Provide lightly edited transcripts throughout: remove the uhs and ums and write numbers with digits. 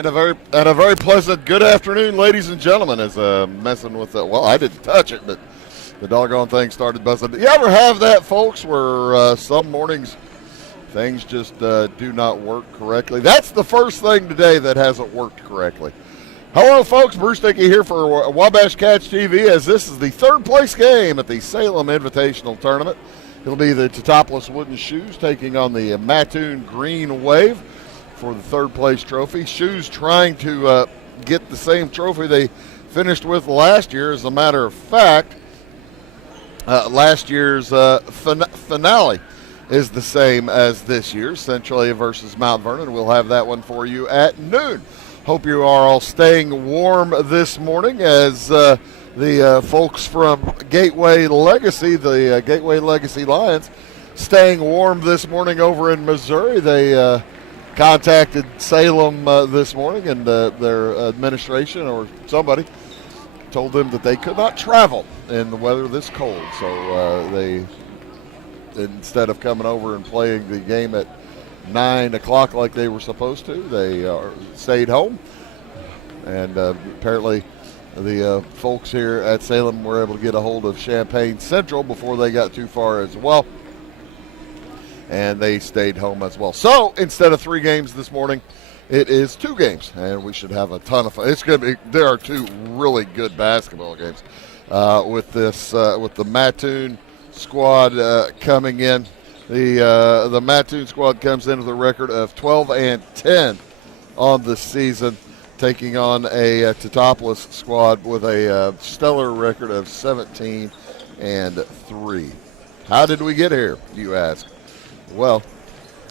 And a very pleasant good afternoon, ladies and gentlemen. As messing with the, well, I didn't touch it, but the doggone thing started buzzing. You ever have that, folks, where some mornings things just do not work correctly? That's the first thing today that hasn't worked correctly. Hello, folks. Bruce Dickey here for Wabash Catch TV, as this is the third place game at the Salem Invitational Tournament. It'll be the Teutopolis Wooden Shoes taking on the Mattoon Green Wave for the third place trophy. Shoes trying to get the same trophy they finished with last year. As a matter of fact, last year's finale is the same as this year's, Centralia versus Mount Vernon. We'll have that one for you at noon. Hope you are all staying warm this morning, as the folks from Gateway Legacy, the Gateway Legacy Lions, staying warm this morning over in Missouri. They contacted Salem this morning, and their administration or somebody told them that they could not travel in the weather this cold. So they, instead of coming over and playing the game at 9 o'clock like they were supposed to, they stayed home. And apparently the folks here at Salem were able to get a hold of Champaign Central before they got too far as well, and they stayed home as well. So instead of 3 games this morning, it is 2 games, and we should have a ton of fun. It's going to be, there are 2 really good basketball games with this with the Mattoon squad coming in. The Mattoon squad comes in with a record of 12-10 on the season, taking on a Teutopolis squad with a stellar record of 17-3. How did we get here, you ask? Well,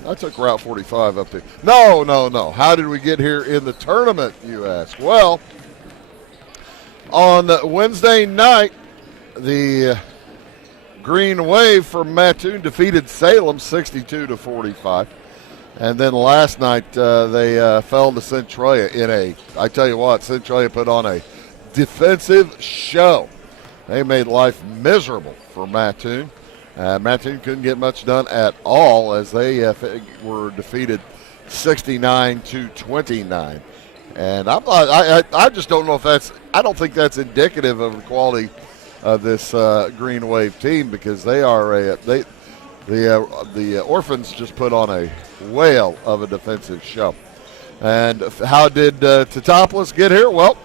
I took Route 45 up there. No. How did we get here in the tournament, you ask? Well, on Wednesday night, the Green Wave from Mattoon defeated Salem 62-45. And then last night they fell to Centralia in a, I tell you what, Centralia put on a defensive show. They made life miserable for Mattoon. Mattoon couldn't get much done at all, as they were defeated 69-29. And I just don't know if that's, I don't think that's indicative of the quality of this Green Wave team, because they are the Orphans just put on a whale of a defensive show. And how did Teutopolis get here? Well,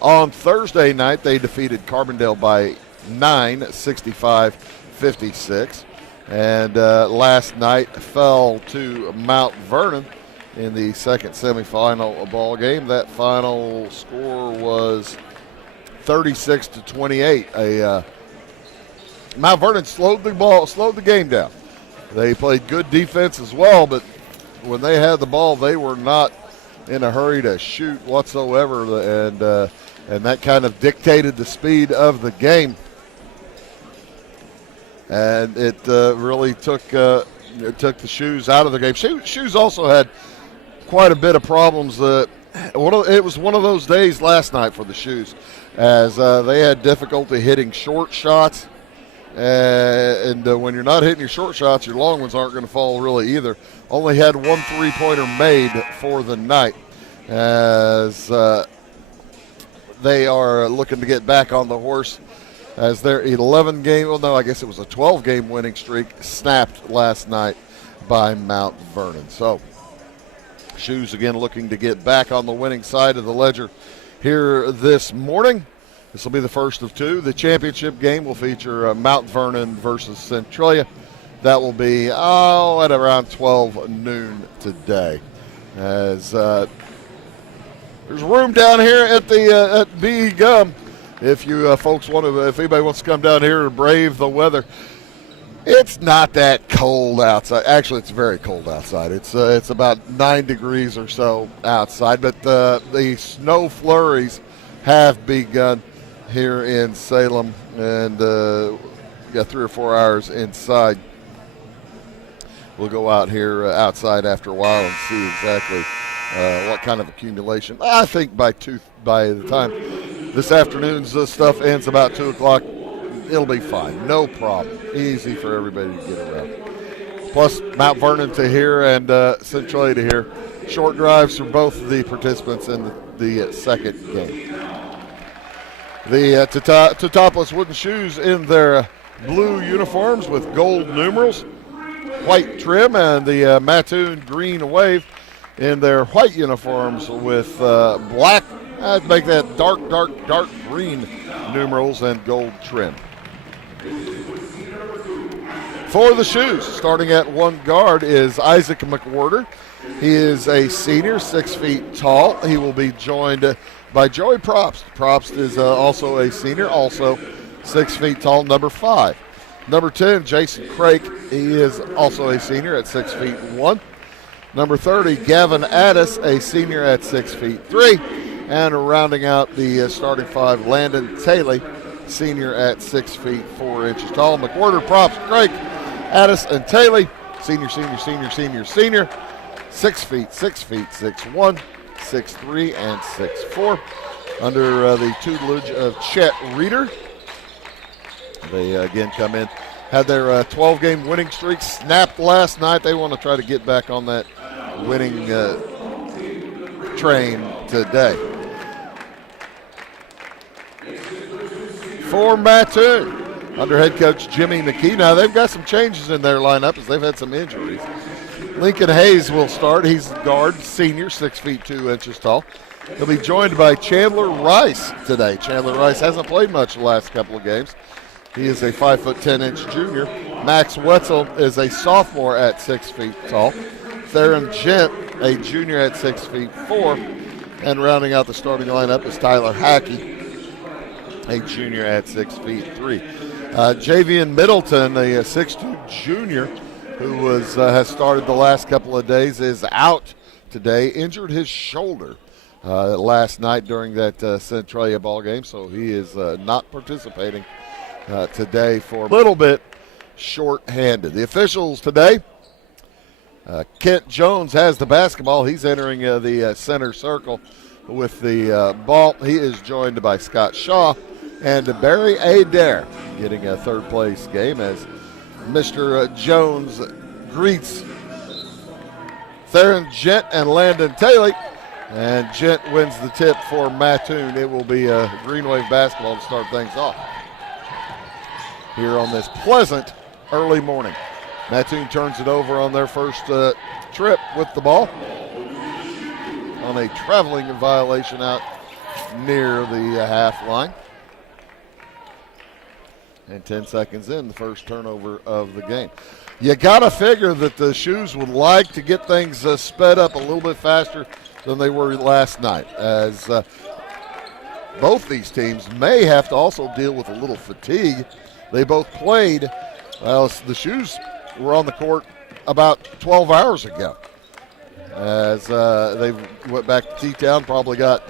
on Thursday night they defeated Carbondale by 9, 65-56. And last night fell to Mount Vernon in the second semifinal ball game. That final score was 36-28. Mount Vernon slowed the game down. They played good defense as well, but when they had the ball, they were not in a hurry to shoot whatsoever, and that kind of dictated the speed of the game. And it really took the Shoes out of the game. Shoes also had quite a bit of problems. It was one of those days last night for the Shoes, as they had difficulty hitting short shots. And when you're not hitting your short shots, your long ones aren't going to fall really either. Only had 1 3-pointer made for the night, as they are looking to get back on the horse, as their 12-game winning streak snapped last night by Mount Vernon. So Shoes again looking to get back on the winning side of the ledger here this morning. This will be the first of 2. The championship game will feature Mount Vernon versus Centralia. That will be at around 12 noon today. As there's room down here at the at BE Gum, if you folks want to, if anybody wants to come down here and brave the weather. It's not that cold outside. Actually, it's very cold outside. It's about 9 degrees or so outside, but the snow flurries have begun here in Salem, and got 3 or 4 hours inside. We'll go out here outside after a while and see exactly what kind of accumulation. I think by the time this afternoon's stuff ends about 2 o'clock, it'll be fine. No problem. Easy for everybody to get around. Plus Mount Vernon to here and Centralia to here. short drives for both of the participants in the second game. The Teutopolis Wooden Shoes in their blue uniforms with gold numerals, white trim, and the Mattoon Green Wave in their white uniforms with black, I'd make that dark green numerals and gold trim. For the Shoes, starting at one guard is Isaac McWhorter. He is a senior, 6 feet tall. He will be joined by Joey Probst. Probst is also a senior, also 6 feet tall, number 5. Number 10, Jason Craik. He is also a senior at 6 feet 1. Number 30, Gavin Addis, a senior at 6 feet 3. And rounding out the starting 5, Landon Taylor, senior at 6 feet 4 inches tall. McWhorter, Probst, Craik, Addis, and Taylor, senior, 6 feet, 6'1", 6'3", and 6'4", under the tutelage of Chet Reeder. They again come in, had their 12-game winning streak snapped last night. They want to try to get back on that winning train today. For Mattoon, under head coach Jimmy McKee. Now they've got some changes in their lineup as they've had some injuries. Lincoln Hayes will start. He's a guard, senior, 6 feet 2 inches tall. He'll be joined by Chandler Rice today. Chandler Rice hasn't played much the last couple of games. He is a 5 foot 10 inch junior. Max Wetzel is a sophomore at 6 feet tall. Theron Gent, a junior at 6 feet 4. And rounding out the starting lineup is Tyler Hackey, a junior at 6 feet 3. Javian Middleton, a 6'2 junior, who has started the last couple of days, is out today. Injured his shoulder last night during that Centralia ball game, so he is not participating today for a little bit short-handed. The officials today, Kent Jones has the basketball. He's entering the center circle with the ball. He is joined by Scott Shaw and Barry Adair, getting a third-place game as Mr. Jones greets Theron Gent and Landon Taylor, and Gent wins the tip for Mattoon. It will be a Green Wave basketball to start things off here on this pleasant early morning. Mattoon turns it over on their first trip with the ball on a traveling violation out near the half line. And 10 seconds in, the first turnover of the game. You got to figure that the Shoes would like to get things sped up a little bit faster than they were last night, as both these teams may have to also deal with a little fatigue. They both played, well, the Shoes were on the court about 12 hours ago, as they went back to T-Town, probably got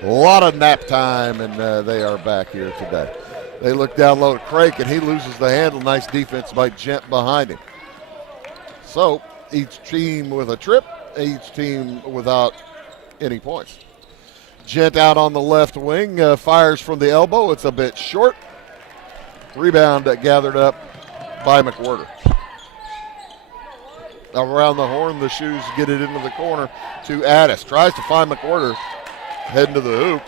a lot of nap time, and they are back here today. They look down low at Craik, and he loses the handle. Nice defense by Gent behind him. So each team with a trip, each team without any points. Gent out on the left wing, fires from the elbow. It's a bit short. Rebound gathered up by McWhorter. Around the horn, the Shoes get it into the corner to Addis. Tries to find McWhorter, heading to the hoop,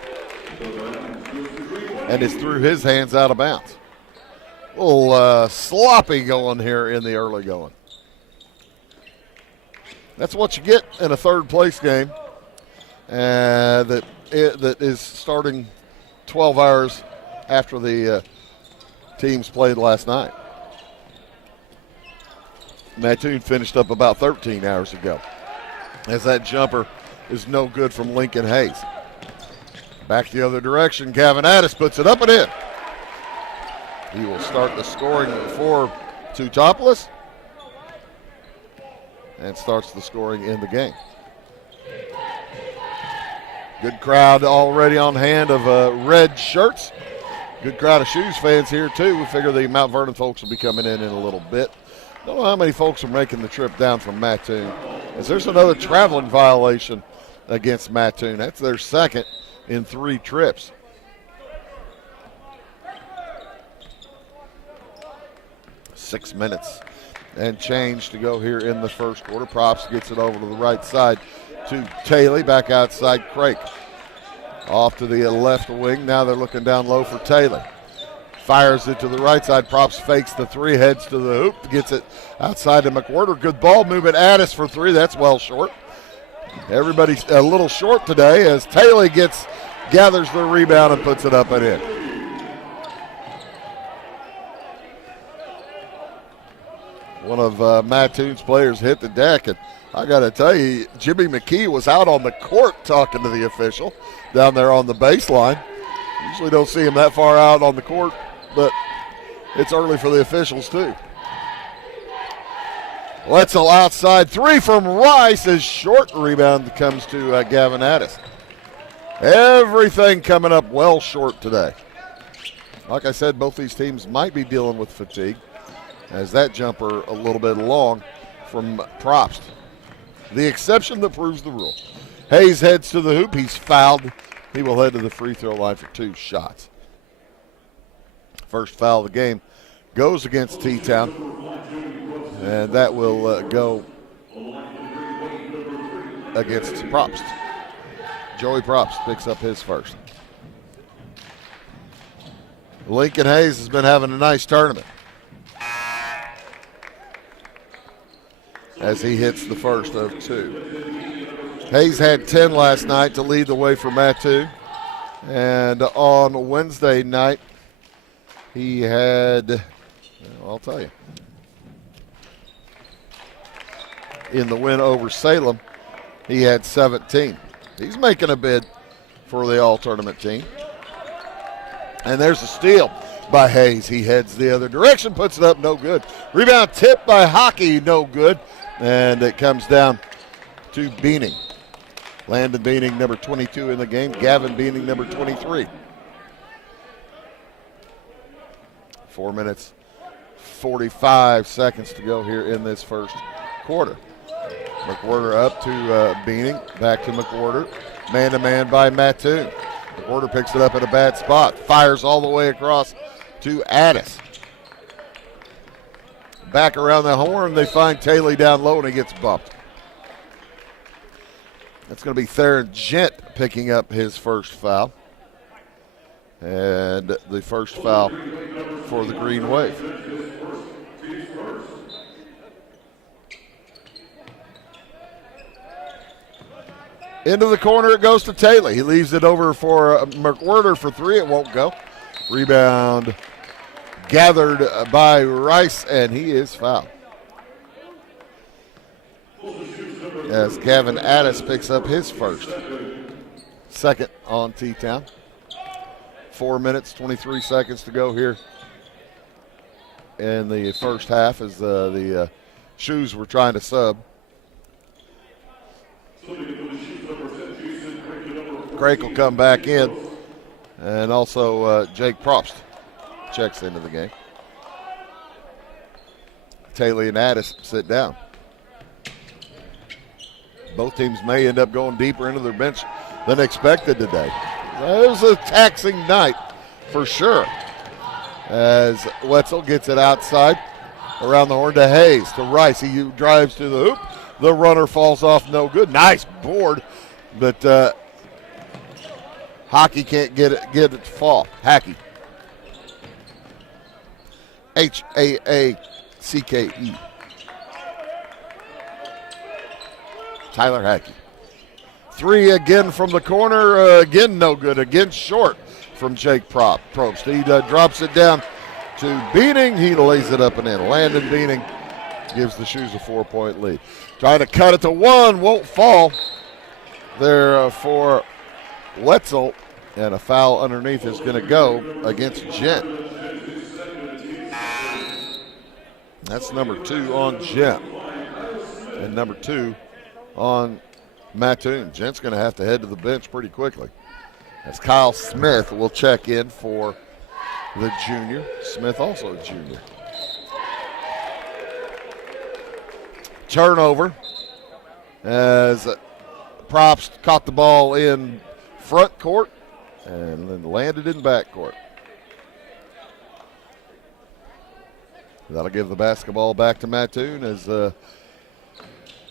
and it's through his hands out of bounds. A little sloppy going here in the early going. That's what you get in a third place game that is starting 12 hours after the teams played last night. Mattoon finished up about 13 hours ago, as that jumper is no good from Lincoln Hayes. Back the other direction, Gavin Addis puts it up and in. He will start the scoring for Teutopolis and starts the scoring in the game. Good crowd already on hand of red shirts. Good crowd of Shoes fans here too. We figure the Mount Vernon folks will be coming in a little bit. Don't know how many folks are making the trip down from Mattoon, as there's another traveling violation against Mattoon. That's their second in 3 trips. Six minutes and change to go here in the first quarter. Probst gets it over to the right side to Taylor, back outside Craig. Off to the left wing. Now they're looking down low for Taylor. Fires it to the right side. Props fakes the three, heads to the hoop, gets it outside to McWhorter. Good ball movement. Addis for three. That's well short. Everybody's a little short today as Taylor gathers the rebound and puts it up and in. One of Mattoon's players hit the deck, and I got to tell you, Jimmy McKee was out on the court talking to the official down there on the baseline. Usually don't see him that far out on the court, but it's early for the officials too. Wetzel outside, three from Rice. His short rebound comes to Gavin Addis. Everything coming up well short today. Like I said, both these teams might be dealing with fatigue as that jumper a little bit long from Probst. The exception that proves the rule. Hayes heads to the hoop. He's fouled. He will head to the free throw line for two shots. First foul of the game goes against T-Town, and that will go against Probst. Joey Probst picks up his first. Lincoln Hayes has been having a nice tournament as he hits the first of two. Hayes had 10 last night to lead the way for Mattoon. And on Wednesday night, he had, well, I'll tell you, in the win over Salem, he had 17. He's making a bid for the all-tournament team. And there's a steal by Hayes. He heads the other direction, puts it up, no good. Rebound tipped by Hockey, no good. And it comes down to Beaning. Landon Beaning, number 22 in the game. Gavin Beaning, number 23. 4 minutes, 45 seconds to go here in this first quarter. McWhorter up to Beaning, back to McWhorter. Man-to-man by Mattoon. McWhorter picks it up at a bad spot. Fires all the way across to Addis. Back around the horn, they find Taylor down low, and he gets bumped. That's going to be Theron Gent picking up his first foul. And the first foul for the Green Wave. Into the corner it goes to Taylor. He leaves it over for McWhorter for three. It won't go. Rebound gathered by Rice, and he is fouled. As Gavin Addis picks up his first. Second on T-Town. 4 minutes, 23 seconds to go here in the first half as the Shoes were trying to sub. Craig will come back in, and also Jake Probst checks into the game. Taylor and Addis sit down. Both teams may end up going deeper into their bench than expected today. It was a taxing night for sure. As Wetzel gets it outside around the horn to Hayes, to Rice. He drives to the hoop. The runner falls off, no good. Nice board, but Hockey can't get it to fall. Hackey. Haacke. Tyler Hackey. Three again from the corner. Again, no good. Again, short from Jake Probst. He drops it down to Beaning. He lays it up and in. Landon Beaning gives the Shoes a 4-point lead. Trying to cut it to one. Won't fall there for Wetzel. And a foul underneath is going to go against Gent. That's number 2 on Gent. And number 2 on Mattoon. Gent's going to have to head to the bench pretty quickly. As Kyle Smith will check in for the junior. Smith also a junior. Turnover as Probst caught the ball in front court and then landed in back court. That'll give the basketball back to Mattoon as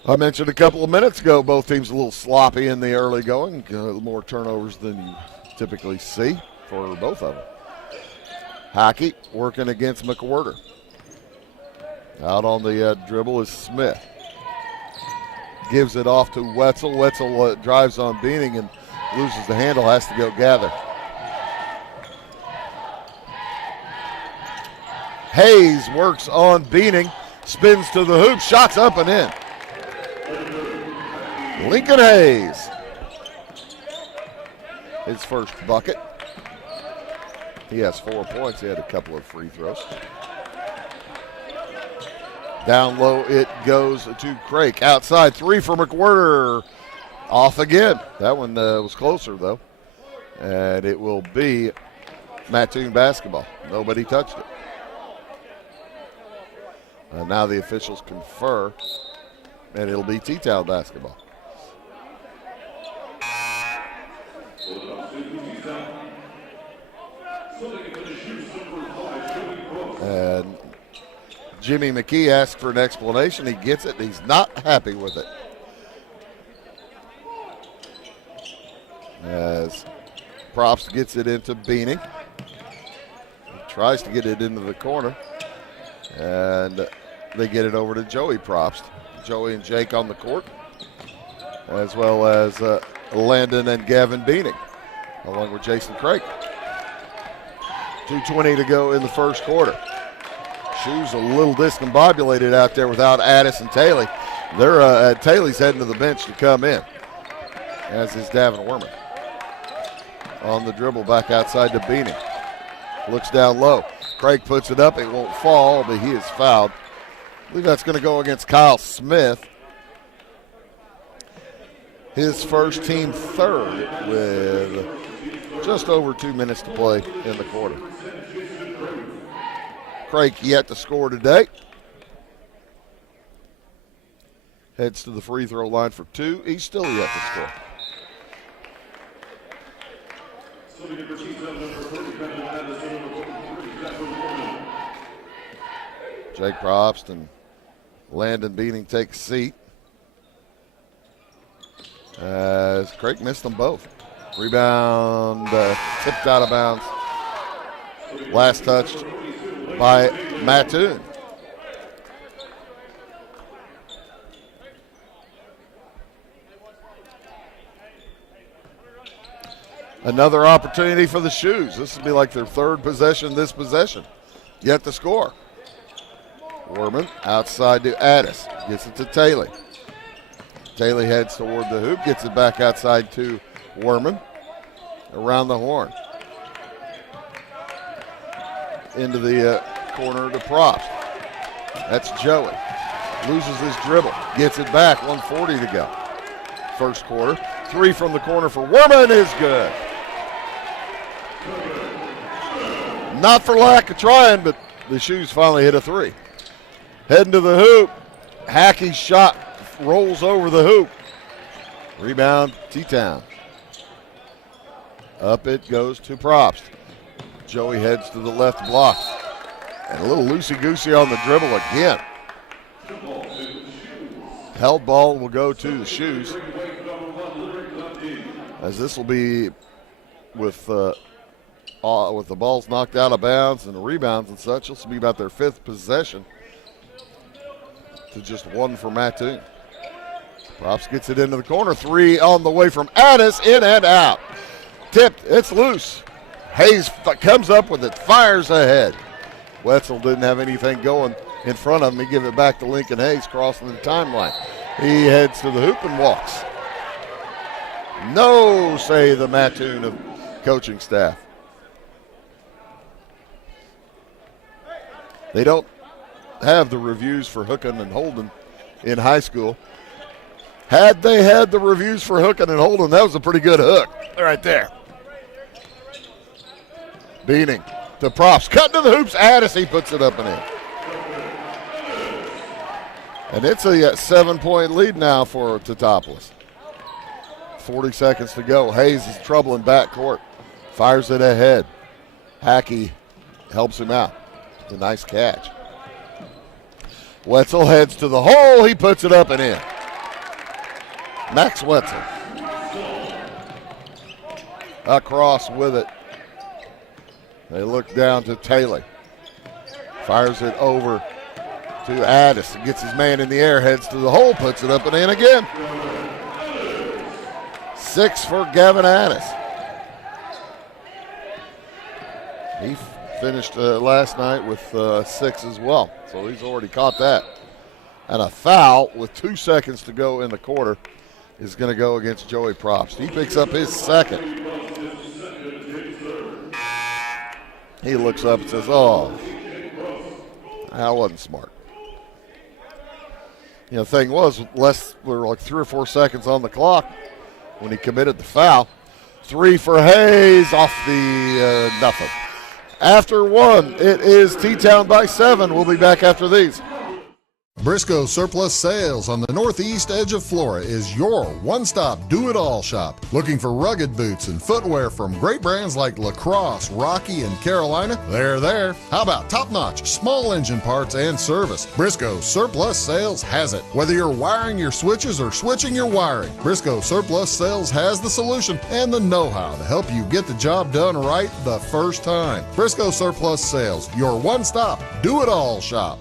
I mentioned a couple of minutes ago, both teams a little sloppy in the early going. More turnovers than you typically see for both of them. Hockey working against McWhirter. Out on the dribble is Smith. Gives it off to Wetzel. Wetzel drives on Beaning and loses the handle, has to go gather. Hayes works on Beaning, spins to the hoop, shots up and in. Lincoln Hayes, his first bucket. He has 4 points. He had a couple of free throws. Down low it goes to Craik. Outside three for McWhirter. Off again. That one was closer though. And it will be Mattoon basketball. Nobody touched it. Now the officials confer, and it'll be T-Town basketball. And Jimmy McKee asked for an explanation. He gets it. He's not happy with it. As Props gets it into Beaning. He tries to get it into the corner. And they get it over to Joey Props. Joey and Jake on the court, as well as Landon and Gavin Beaning, along with Jason Craik. 2:20 to go in the first quarter. Shoes a little discombobulated out there without Addis and Taylor. Taylor's heading to the bench to come in, as is Davin Werman. On the dribble, back outside to Beaning. Looks down low. Craig puts it up. It won't fall, but he is fouled. I believe that's going to go against Kyle Smith. His first, team third, with just over 2 minutes to play in the quarter. Craig yet to score today. Heads to the free throw line for two. He's still yet to score. Jake Probst and Landon Beaning take a seat, as Craig missed them both. Rebound tipped out of bounds. Last touched by Mattoon. Another opportunity for the Shoes. This will be like their third possession this possession. Yet to score. Werman outside to Addis. Gets it to Taylor. Taylor heads toward the hoop. Gets it back outside to Werman. Around the horn. Into the corner to Props. That's Joey. Loses his dribble. Gets it back. 1:40 to go. First quarter. Three from the corner for Werman is good. Not for lack of trying, but the Shoes finally hit a three. Heading to the hoop. Hackey's shot rolls over the hoop. Rebound, T-Town. Up it goes to Props. Joey heads to the left block. And a little loosey-goosey on the dribble again. Held ball will go to the Shoes. As this will be with the balls knocked out of bounds and the rebounds and such, this will be about their fifth possession to just one for Mattoon. Props gets it into the corner. Three on the way from Addis, in and out. Tipped, it's loose. Hayes comes up with it, fires ahead. Wetzel didn't have anything going in front of him. He give it back to Lincoln Hayes, crossing the timeline. He heads to the hoop and walks. No, say the Mattoon of coaching staff. They don't have the reviews for hooking and holding in high school. Had they had the reviews for hooking and holding, that was a pretty good hook right there. Beaning to Props. Cutting to the hoops. Addis, he puts it up and in. And it's a 7-point lead now for Teutopolis. 40 seconds to go. Hayes is trouble in backcourt. Fires it ahead. Hackey helps him out. It's a nice catch. Wetzel heads to the hole. He puts it up and in. Max Wetzel. Across with it. They look down to Taylor. Fires it over to Addis. Gets his man in the air, heads to the hole, puts it up and in again. 6 for Gavin Addis. He finished last night with 6 as well, so he's already caught that. And a foul with 2 seconds to go in the quarter is going to go against Joey Probst. He picks up his second. He looks up and says, oh, that wasn't smart. You know, the thing was, we were like 3 or 4 seconds on the clock when he committed the foul. 3 for Hayes off the nothing. After 1, it is T-Town by 7. We'll be back after these. Briscoe Surplus Sales on the northeast edge of Flora is your one-stop do-it-all shop. Looking for rugged boots and footwear from great brands like Lacrosse, Rocky, and Carolina? They're there. How about top-notch small engine parts and service? Briscoe Surplus Sales has it. Whether you're wiring your switches or switching your wiring, Briscoe Surplus Sales has the solution and the know-how to help you get the job done right the first time. Briscoe Surplus Sales, your one-stop do-it-all shop.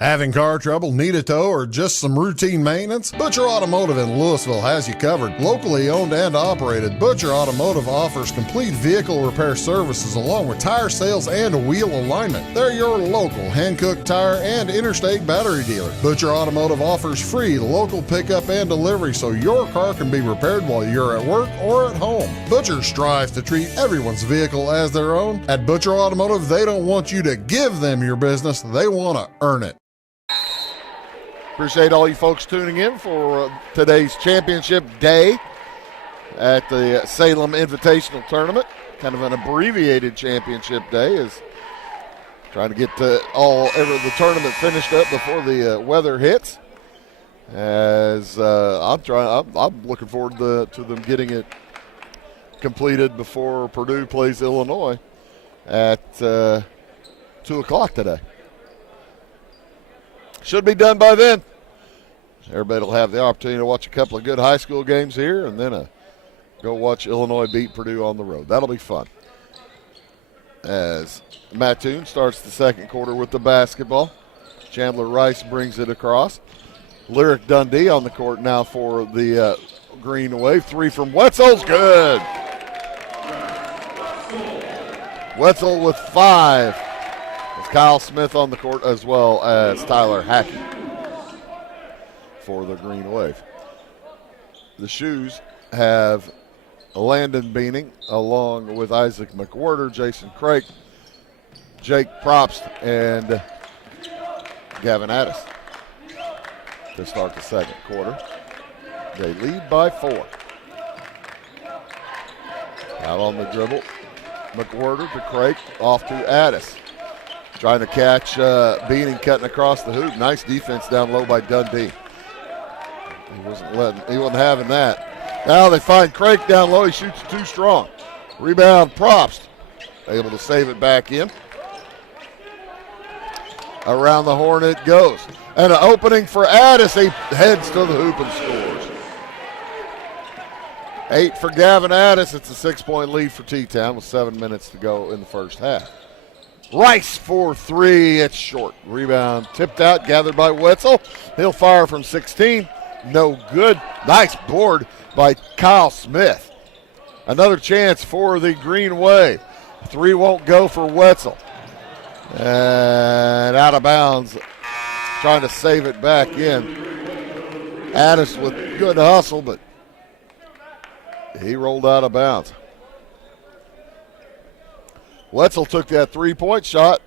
Having car trouble, need a tow, or just some routine maintenance? Butcher Automotive in Louisville has you covered. Locally owned and operated, Butcher Automotive offers complete vehicle repair services along with tire sales and wheel alignment. They're your local Hankook tire and interstate battery dealer. Butcher Automotive offers free local pickup and delivery so your car can be repaired while you're at work or at home. Butcher strives to treat everyone's vehicle as their own. At Butcher Automotive, they don't want you to give them your business, they want to earn it. Appreciate all you folks tuning in for today's championship day at the Salem Invitational Tournament. Kind of an abbreviated championship day, is trying to get the tournament finished up before the weather hits. As I'm looking forward to them getting it completed before Purdue plays Illinois at 2 o'clock today. Should be done by then. Everybody will have the opportunity to watch a couple of good high school games here and then go watch Illinois beat Purdue on the road. That'll be fun. As Mattoon starts the second quarter with the basketball. Chandler Rice brings it across. Lyric Dundee on the court now for the Green Wave. 3 from Wetzel's good. Wetzel with 5. Kyle Smith on the court as well as Tyler Hackey for the Green Wave. The Shoes have Landon Beaning along with Isaac McWhorter, Jason Craik, Jake Probst, and Gavin Addis to start the second quarter. They lead by 4. Out on the dribble, McWhorter to Craik, off to Addis. Trying to catch Beaning cutting across the hoop. Nice defense down low by Dundee. He wasn't having that. Now they find Craik down low. He shoots too strong. Rebound, Probst. Able to save it back in. Around the horn it goes. And an opening for Addis. He heads to the hoop and scores. 8 for Gavin Addis. It's a 6-point lead for T-Town with 7 minutes to go in the first half. Rice for 3. It's short. Rebound tipped out, gathered by Wetzel. He'll fire from 16. No good. Nice board by Kyle Smith. Another chance for the Green Wave. 3 won't go for Wetzel. And out of bounds. Trying to save it back in. Addis with good hustle, but he rolled out of bounds. Wetzel took that 3-point shot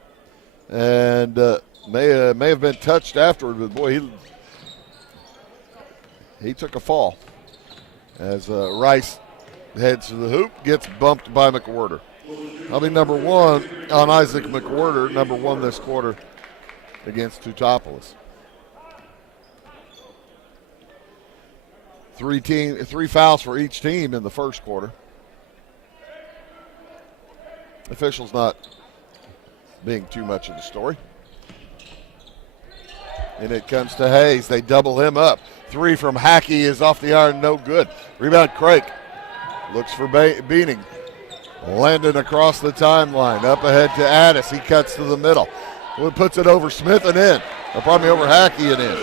and may have been touched afterward, but boy, he took a fall as Rice heads to the hoop, gets bumped by McWhorter. That'll be number 1 on Isaac McWhorter, number 1 this quarter against Teutopolis. 3 fouls for each team in the first quarter. Officials not being too much of the story. And it comes to Hayes. They double him up. 3 from Hackey is off the iron, no good. Rebound, Craig. Looks for Beaning. Landon across the timeline. Up ahead to Addis. He cuts to the middle. Puts it over Smith and in. Or probably over Hackey and in.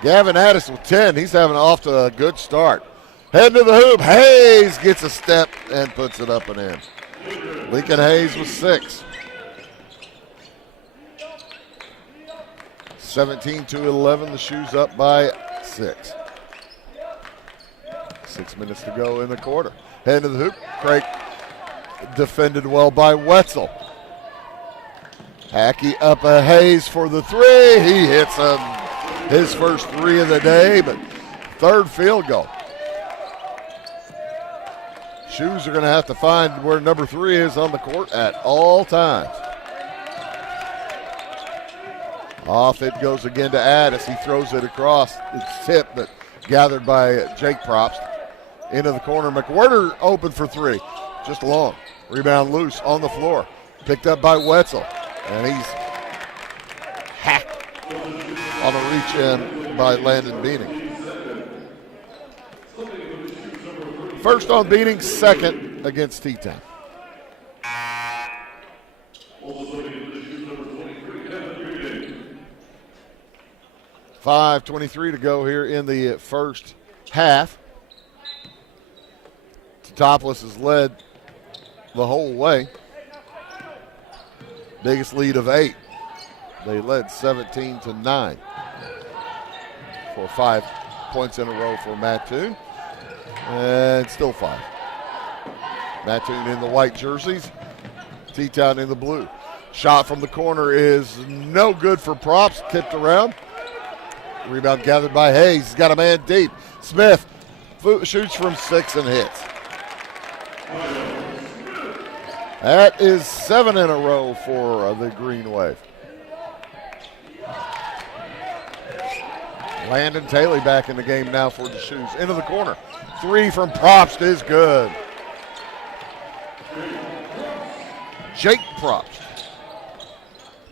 Gavin Addis with 10. He's having off to a good start. Head to the hoop. Hayes gets a step and puts it up and in. Lincoln Hayes with 6. 17-11. The Shoes up by 6. 6 minutes to go in the quarter. Head to the hoop. Craig defended well by Wetzel. Hackey up a Hayes for the 3. He hits his first 3 of the day, but third field goal. Shoes are going to have to find where number 3 is on the court at all times. Off it goes again to Addis. He throws it across. It's tipped, but gathered by Jake Probst. Into the corner. McWhirter open for 3. Just long. Rebound loose on the floor. Picked up by Wetzel. And he's hacked on a reach in by Landon Beaning. First on Beaning, second against T-Town. .5:23 to go here in the first half. Teutopolis has led the whole way. Biggest lead of 8. They led 17-9 for 5 points in a row for Mattoon. And still 5. Mattoon in the white jerseys. T-Town in the blue. Shot from the corner is no good for Props. Tipped around. Rebound gathered by Hayes. He's got a man deep. Smith shoots from 6 and hits. That is 7 in a row for the Green Wave. Landon Taylor back in the game now for the Shoes. Into the corner. 3 from Probst is good. Jake Probst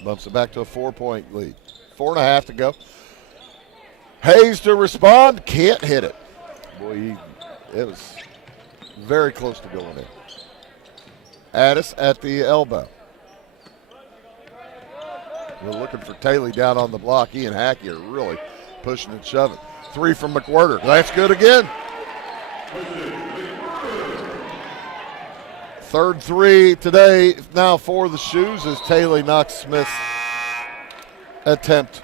bumps it back to a 4-point lead. 4.5 to go. Hayes to respond. Can't hit it. Boy, it was very close to going in. Addis at the elbow. We're looking for Taylor down on the block. He and Hackey are really pushing and shoving. 3 from McWhirter. That's good again. Third 3 today now for the Shoes as Taylor knocks Smith's attempt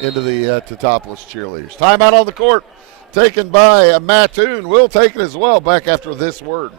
into the Teutopolis cheerleaders. Timeout on the court taken by Mattoon. We'll take it as well back after this word.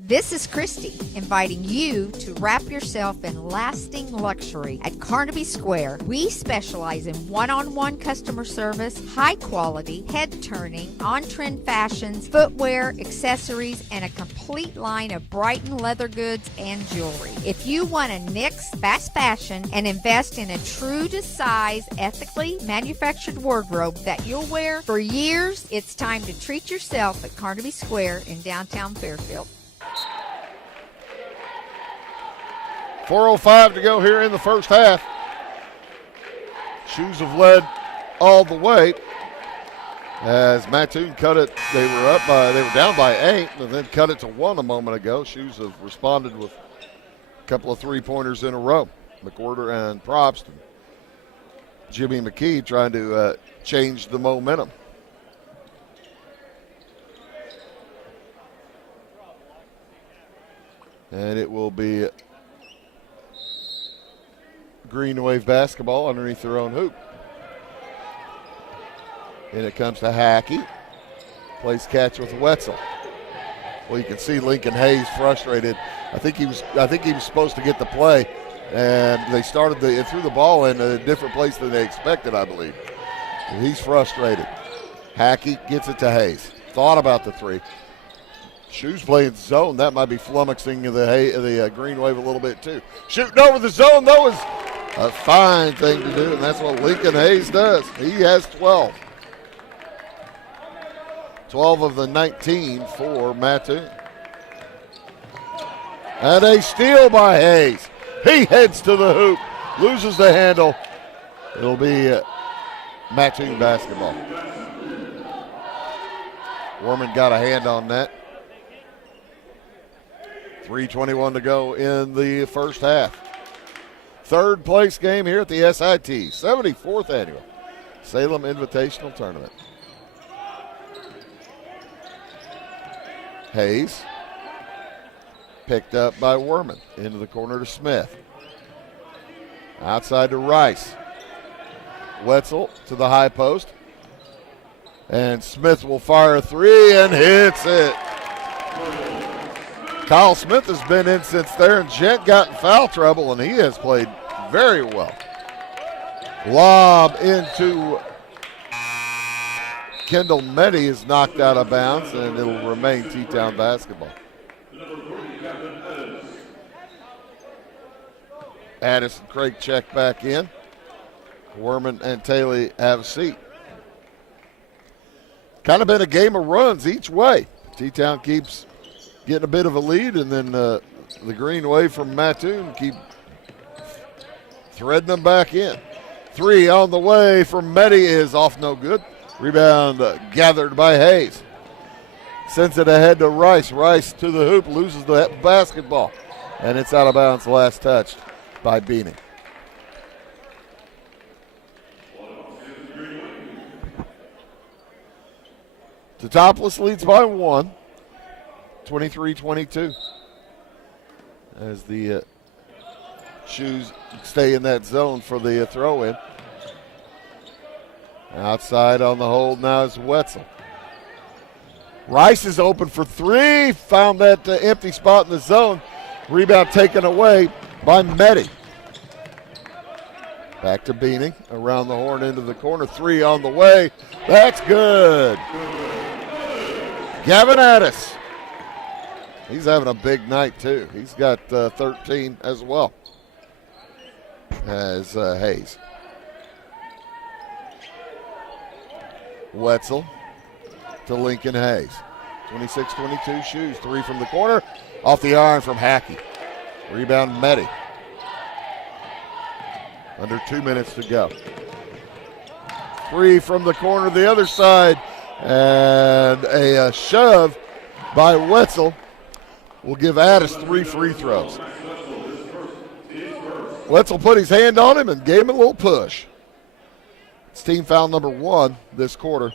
This is Christy inviting you to wrap yourself in lasting luxury at Carnaby Square. We specialize in one-on-one customer service, high quality, head-turning, on-trend fashions, footwear, accessories, and a complete line of Brighton leather goods and jewelry. If you want to nix fast fashion and invest in a true-to-size, ethically manufactured wardrobe that you'll wear for years, it's time to treat yourself at Carnaby Square in downtown Fairfield. 4:05 to go here in the first half. Shoes have led all the way as Mattoon cut it. They were down by 8 and then cut it to 1 a moment ago. Shoes have responded with a couple of 3-pointers in a row. McWhirter and Probst and Jimmy McKee trying to change the momentum. And it will be Green Wave basketball underneath their own hoop. And it comes to Hackey. Plays catch with Wetzel. Well, you can see Lincoln Hayes frustrated. I think he was supposed to get the play, and they threw the ball in a different place than they expected, I believe. And he's frustrated. Hackey gets it to Hayes. Thought about the 3. Shoes playing zone. That might be flummoxing the Green Wave a little bit too. Shooting over the zone, though, is a fine thing to do, and that's what Lincoln Hayes does. He has 12. 12 of the 19 for Mattoon. And a steal by Hayes. He heads to the hoop, loses the handle, It'll be Mattoon basketball. Worman got a hand on that. 3:21 to go in the first half. Third place game here at the SIT, 74th annual Salem Invitational Tournament. Hayes picked up by Worman. Into the corner to Smith. Outside to Rice. Wetzel to the high post. And Smith will fire a three and hits it. Kyle Smith has been in since there, and Gent got in foul trouble, and he has played very well. Lob into Kendall Meddy is knocked out of bounds, and it'll remain T-Town basketball. Addis and Craig check back in. Worman and Taylor have a seat. Kind of been a game of runs each way. T-Town keeps getting a bit of a lead, and then the green wave from Mattoon keep threading them back in. Three on the way from Meddy is off, no good. Rebound gathered by Hayes. Sends it ahead to Rice. Rice to the hoop, loses the basketball. And it's out of bounds, last touched by Beanie. Teutopolis leads by 1, 23-22. As the Shoes stay in that zone for the throw-in. Outside on the hold now is Wetzel. Rice is open for three. Found that empty spot in the zone. Rebound taken away by Meddy. Back to Beanie. Around the horn into the corner. Three on the way. That's good. Gavin Addis. He's having a big night too. He's got 13 as well as Hayes. Wetzel to Lincoln Hayes. 26-22 Shoes. Three from the corner. Off the iron from Hackey. Rebound Meddy. Under 2 minutes to go. Three from the corner the other side. And a shove by Wetzel will give Addis 3 free throws. Wetzel put his hand on him and gave him a little push. It's team foul number 1 this quarter.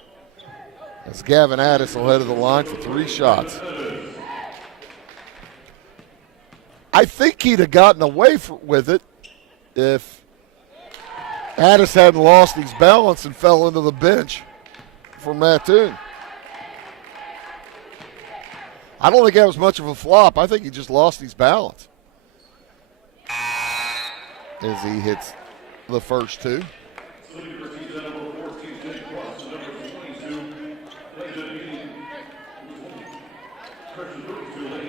As Gavin Addis will head to the line for 3 shots. I think he'd have gotten away with it if Addis hadn't lost his balance and fell into the bench for Mattoon. I don't think that was much of a flop. I think he just lost his balance as he hits the first 2.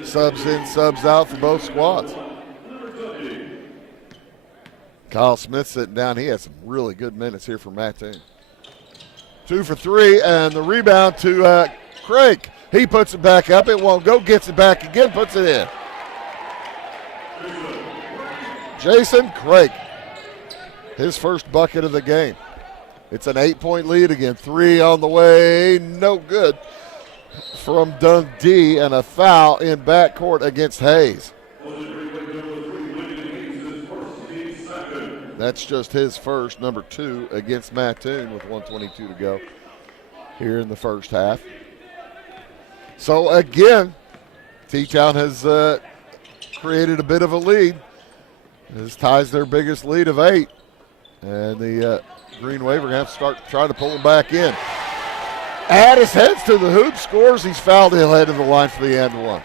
Subs in, subs out for both squads. Kyle Smith sitting down. He had some really good minutes here for Mattoon. 2 for 3, and the rebound to Craig. He puts it back up. It won't go. Gets it back again. Puts it in. Jason Craig. His first bucket of the game. It's an 8-point lead again. 3 on the way. No good from Dundee, and a foul in backcourt against Hayes. That's just his first, number 2 against Mattoon with 1:22 to go here in the first half. So again, T-Town has created a bit of a lead. This ties their biggest lead of 8. And the Green Wave are going to have to try to pull them back in. Addis heads to the hoop, scores. He's fouled. He'll head to the line for the and 1.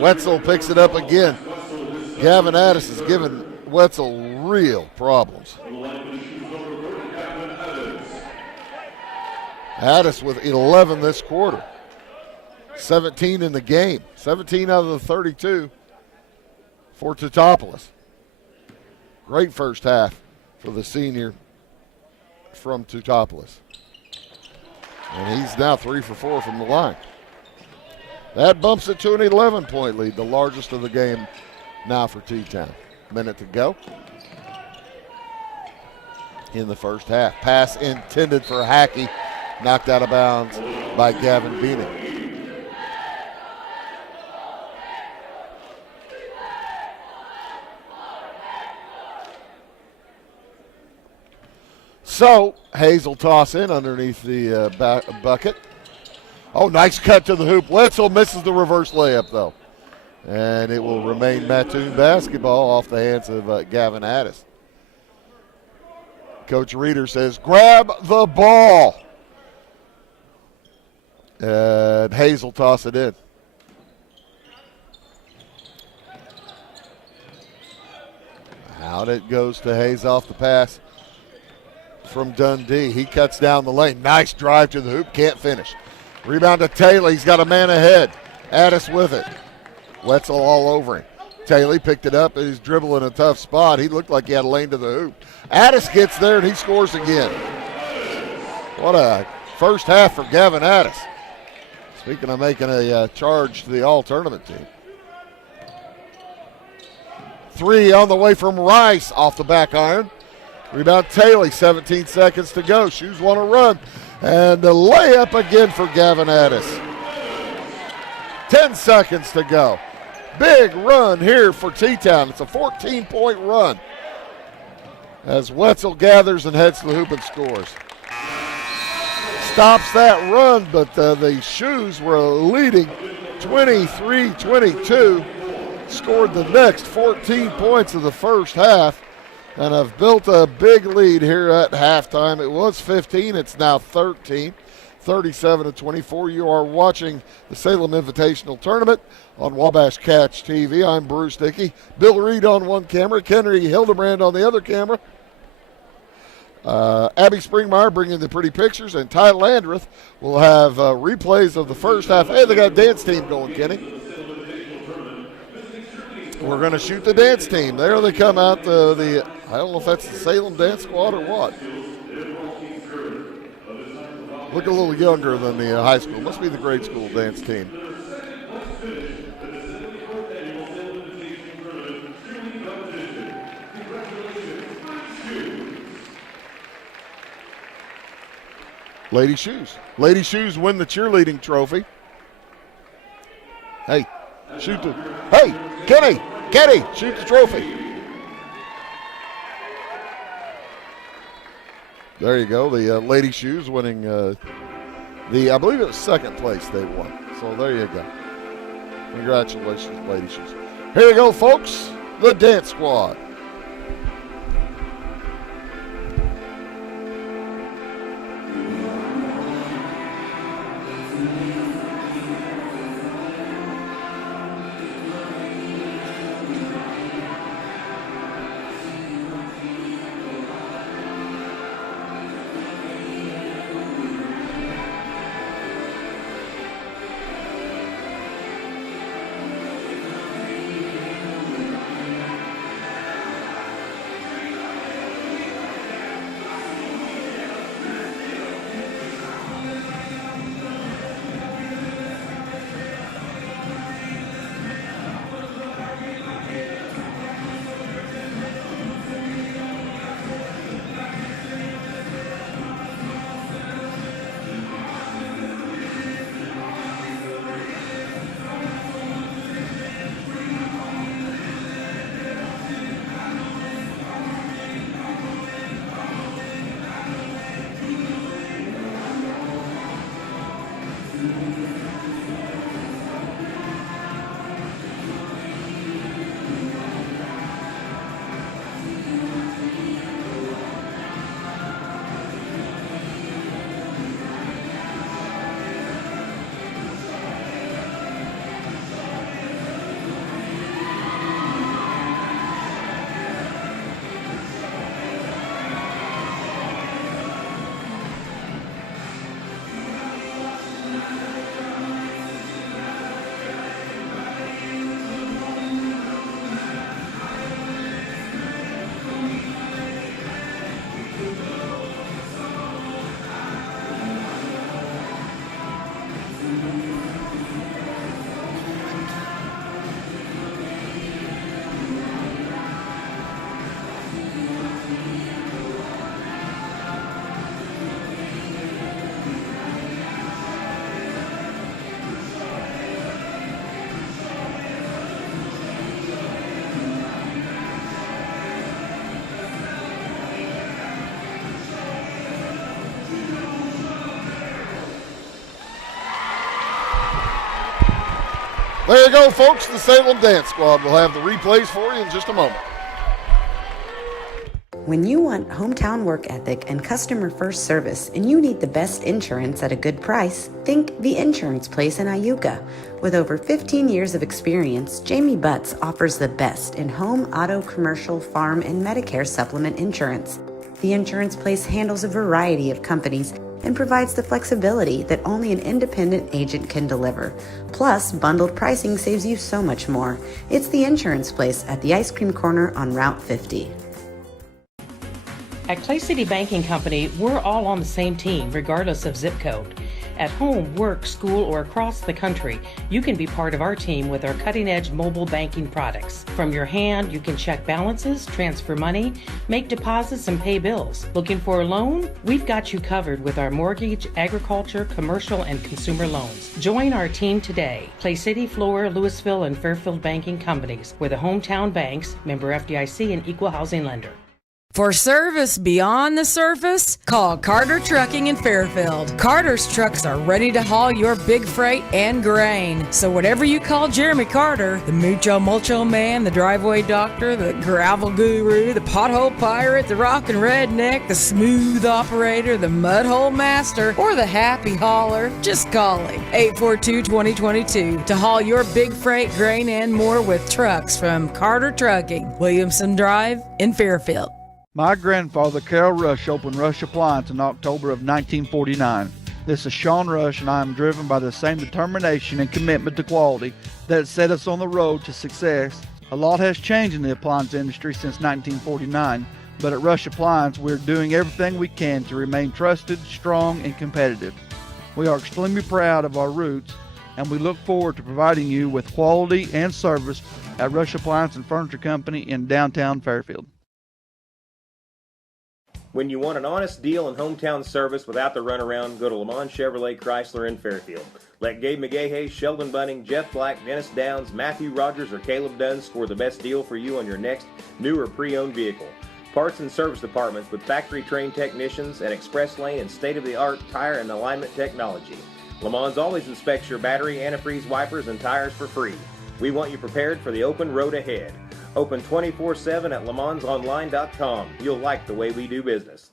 Wetzel picks it up again. Gavin Addis has given Wetzel real problems. Addis with 11 this quarter. 17 in the game. 17 out of the 32 for Teutopolis. Great first half for the senior from Teutopolis. And he's now 3 for 4 from the line. That bumps it to an 11-point lead, the largest of the game now for T-Town. Minute to go. in the first half. Pass intended for Hackey, knocked out of bounds by Gavin Beanick. So Hayes will toss in underneath the bucket. Oh, nice cut to the hoop. Wetzel misses the reverse layup, though. And it will remain Mattoon basketball off the hands of Gavin Addis. Coach Reeder says, grab the ball. And Hayes will toss it in. Out it goes to Hayes off the pass from Dundee. He cuts down the lane. Nice drive to the hoop. Can't finish. Rebound to Taylor. He's got a man ahead. Addis with it. Wetzel all over him. Taylor picked it up and he's dribbling a tough spot. He looked like he had a lane to the hoop. Addis gets there and he scores again. What a first half for Gavin Addis. Speaking of making a charge to the all-tournament team. 3 on the way from Rice off the back iron. Rebound Taylor, 17 seconds to go. Shoes want to run. And the layup again for Gavin Addis. 10 seconds to go. Big run here for T-Town. It's a 14-point run as Wetzel gathers and heads to the hoop and scores. Stops that run, but the Shoes were leading 23-22. Scored the next 14 points of the first half and have built a big lead here at halftime. It was 15. It's now 13. 37-24. You are watching the Salem Invitational Tournament on Wabash Catch TV. I'm Bruce Dickey. Bill Reed on one camera. Kenry Hildebrand on the other camera. Abby Springmeyer bringing the pretty pictures, and Ty Landreth will have replays of the first half. Hey, they got a dance team going, Kenny. We're going to shoot the dance team. There they come out, I don't know if that's the Salem Dance Squad or what. Look a little younger than the high school. Must be the grade school dance team. Lady Shoes. Lady Shoes win the cheerleading trophy. Hey, shoot the. Hey, Kenny, shoot the trophy. There you go. The Lady Shoes winning I believe it was second place they won. So there you go. Congratulations, Lady Shoes. Here you go, folks. The Dance Squad. There you go, folks. The Salem Dance Squad will have the replays for you in just a moment. When you want hometown work ethic and customer-first service and you need the best insurance at a good price, think The Insurance Place in Iuka. With over 15 years of experience, Jamie Butts offers the best in home, auto, commercial, farm, and Medicare supplement insurance. The Insurance Place handles a variety of companies and provides the flexibility that only an independent agent can deliver. Plus, bundled pricing saves you so much more. It's The Insurance Place at the Ice Cream Corner on Route 50. At Clay City Banking Company, we're all on the same team, regardless of zip code. At home, work, school, or across the country, you can be part of our team with our cutting-edge mobile banking products. From your hand, you can check balances, transfer money, make deposits, and pay bills. Looking for a loan? We've got you covered with our mortgage, agriculture, commercial, and consumer loans. Join our team today. Clay City, Flora, Louisville, and Fairfield Banking Companies. We're the hometown banks, member FDIC, and equal housing lender. For service beyond the surface, call Carter Trucking in Fairfield. Carter's trucks are ready to haul your big freight and grain. So whatever you call Jeremy Carter, the Mucho Mulcho Man, the driveway doctor, the gravel guru, the pothole pirate, the rockin' redneck, the smooth operator, the mudhole master, or the happy hauler, just call him. 842-2022 to haul your big freight, grain, and more with trucks from Carter Trucking, Williamson Drive in Fairfield. My grandfather, Carol Rush, opened Rush Appliance in October of 1949. This is Sean Rush, and I am driven by the same determination and commitment to quality that set us on the road to success. A lot has changed in the appliance industry since 1949, but at Rush Appliance, we're doing everything we can to remain trusted, strong, and competitive. We are extremely proud of our roots, and we look forward to providing you with quality and service at Rush Appliance and Furniture Company in downtown Fairfield. When you want an honest deal and hometown service without the runaround, go to Lamont Chevrolet Chrysler in Fairfield. Let Gabe McGahey, Sheldon Bunning, Jeff Black, Dennis Downs, Matthew Rogers, or Caleb Dunn score the best deal for you on your next new or pre-owned vehicle. Parts and service departments with factory-trained technicians and express lane and state-of-the-art tire and alignment technology. Lamont always inspects your battery, antifreeze, wipers, and tires for free. We want you prepared for the open road ahead. Open 24/7 at LeMansOnline.com. You'll like the way we do business.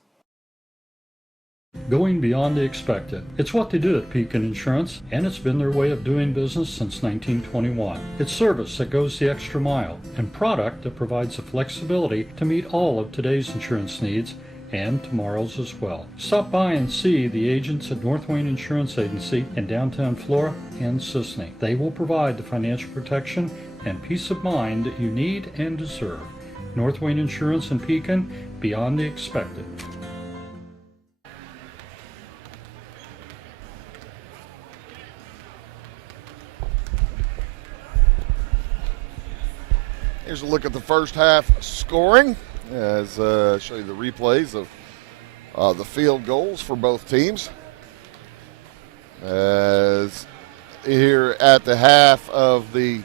Going beyond the expected. It's what they do at Pekin Insurance, and it's been their way of doing business since 1921. It's service that goes the extra mile, and product that provides the flexibility to meet all of today's insurance needs and tomorrow's as well. Stop by and see the agents at North Wayne Insurance Agency in downtown Flora and Sisney. They will provide the financial protection and peace of mind that you need and deserve. North Wayne Insurance in Pekin, beyond the expected. Here's a look at the first half scoring as show you the replays of the field goals for both teams. As here at the half of the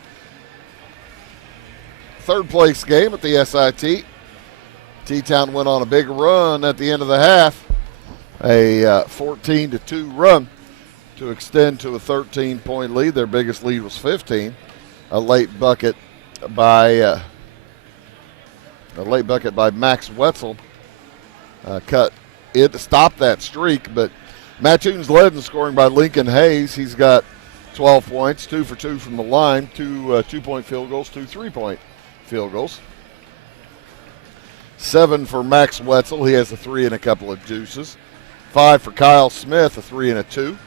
third place game at the SIT, T-Town went on a big run at the end of the half, a 14-2 run to extend to a 13-point lead. Their biggest lead was 15. A late bucket by Max Wetzel cut it to stop that streak, but Mattoon's led in scoring by Lincoln Hayes. He's got 12 points, 2 for 2 from the line, 2 two-point field goals, 2 3-point field goals. 7 for Max Wetzel. He has a 3 and a couple of deuces. 5 for Kyle Smith, a 3 and a 2.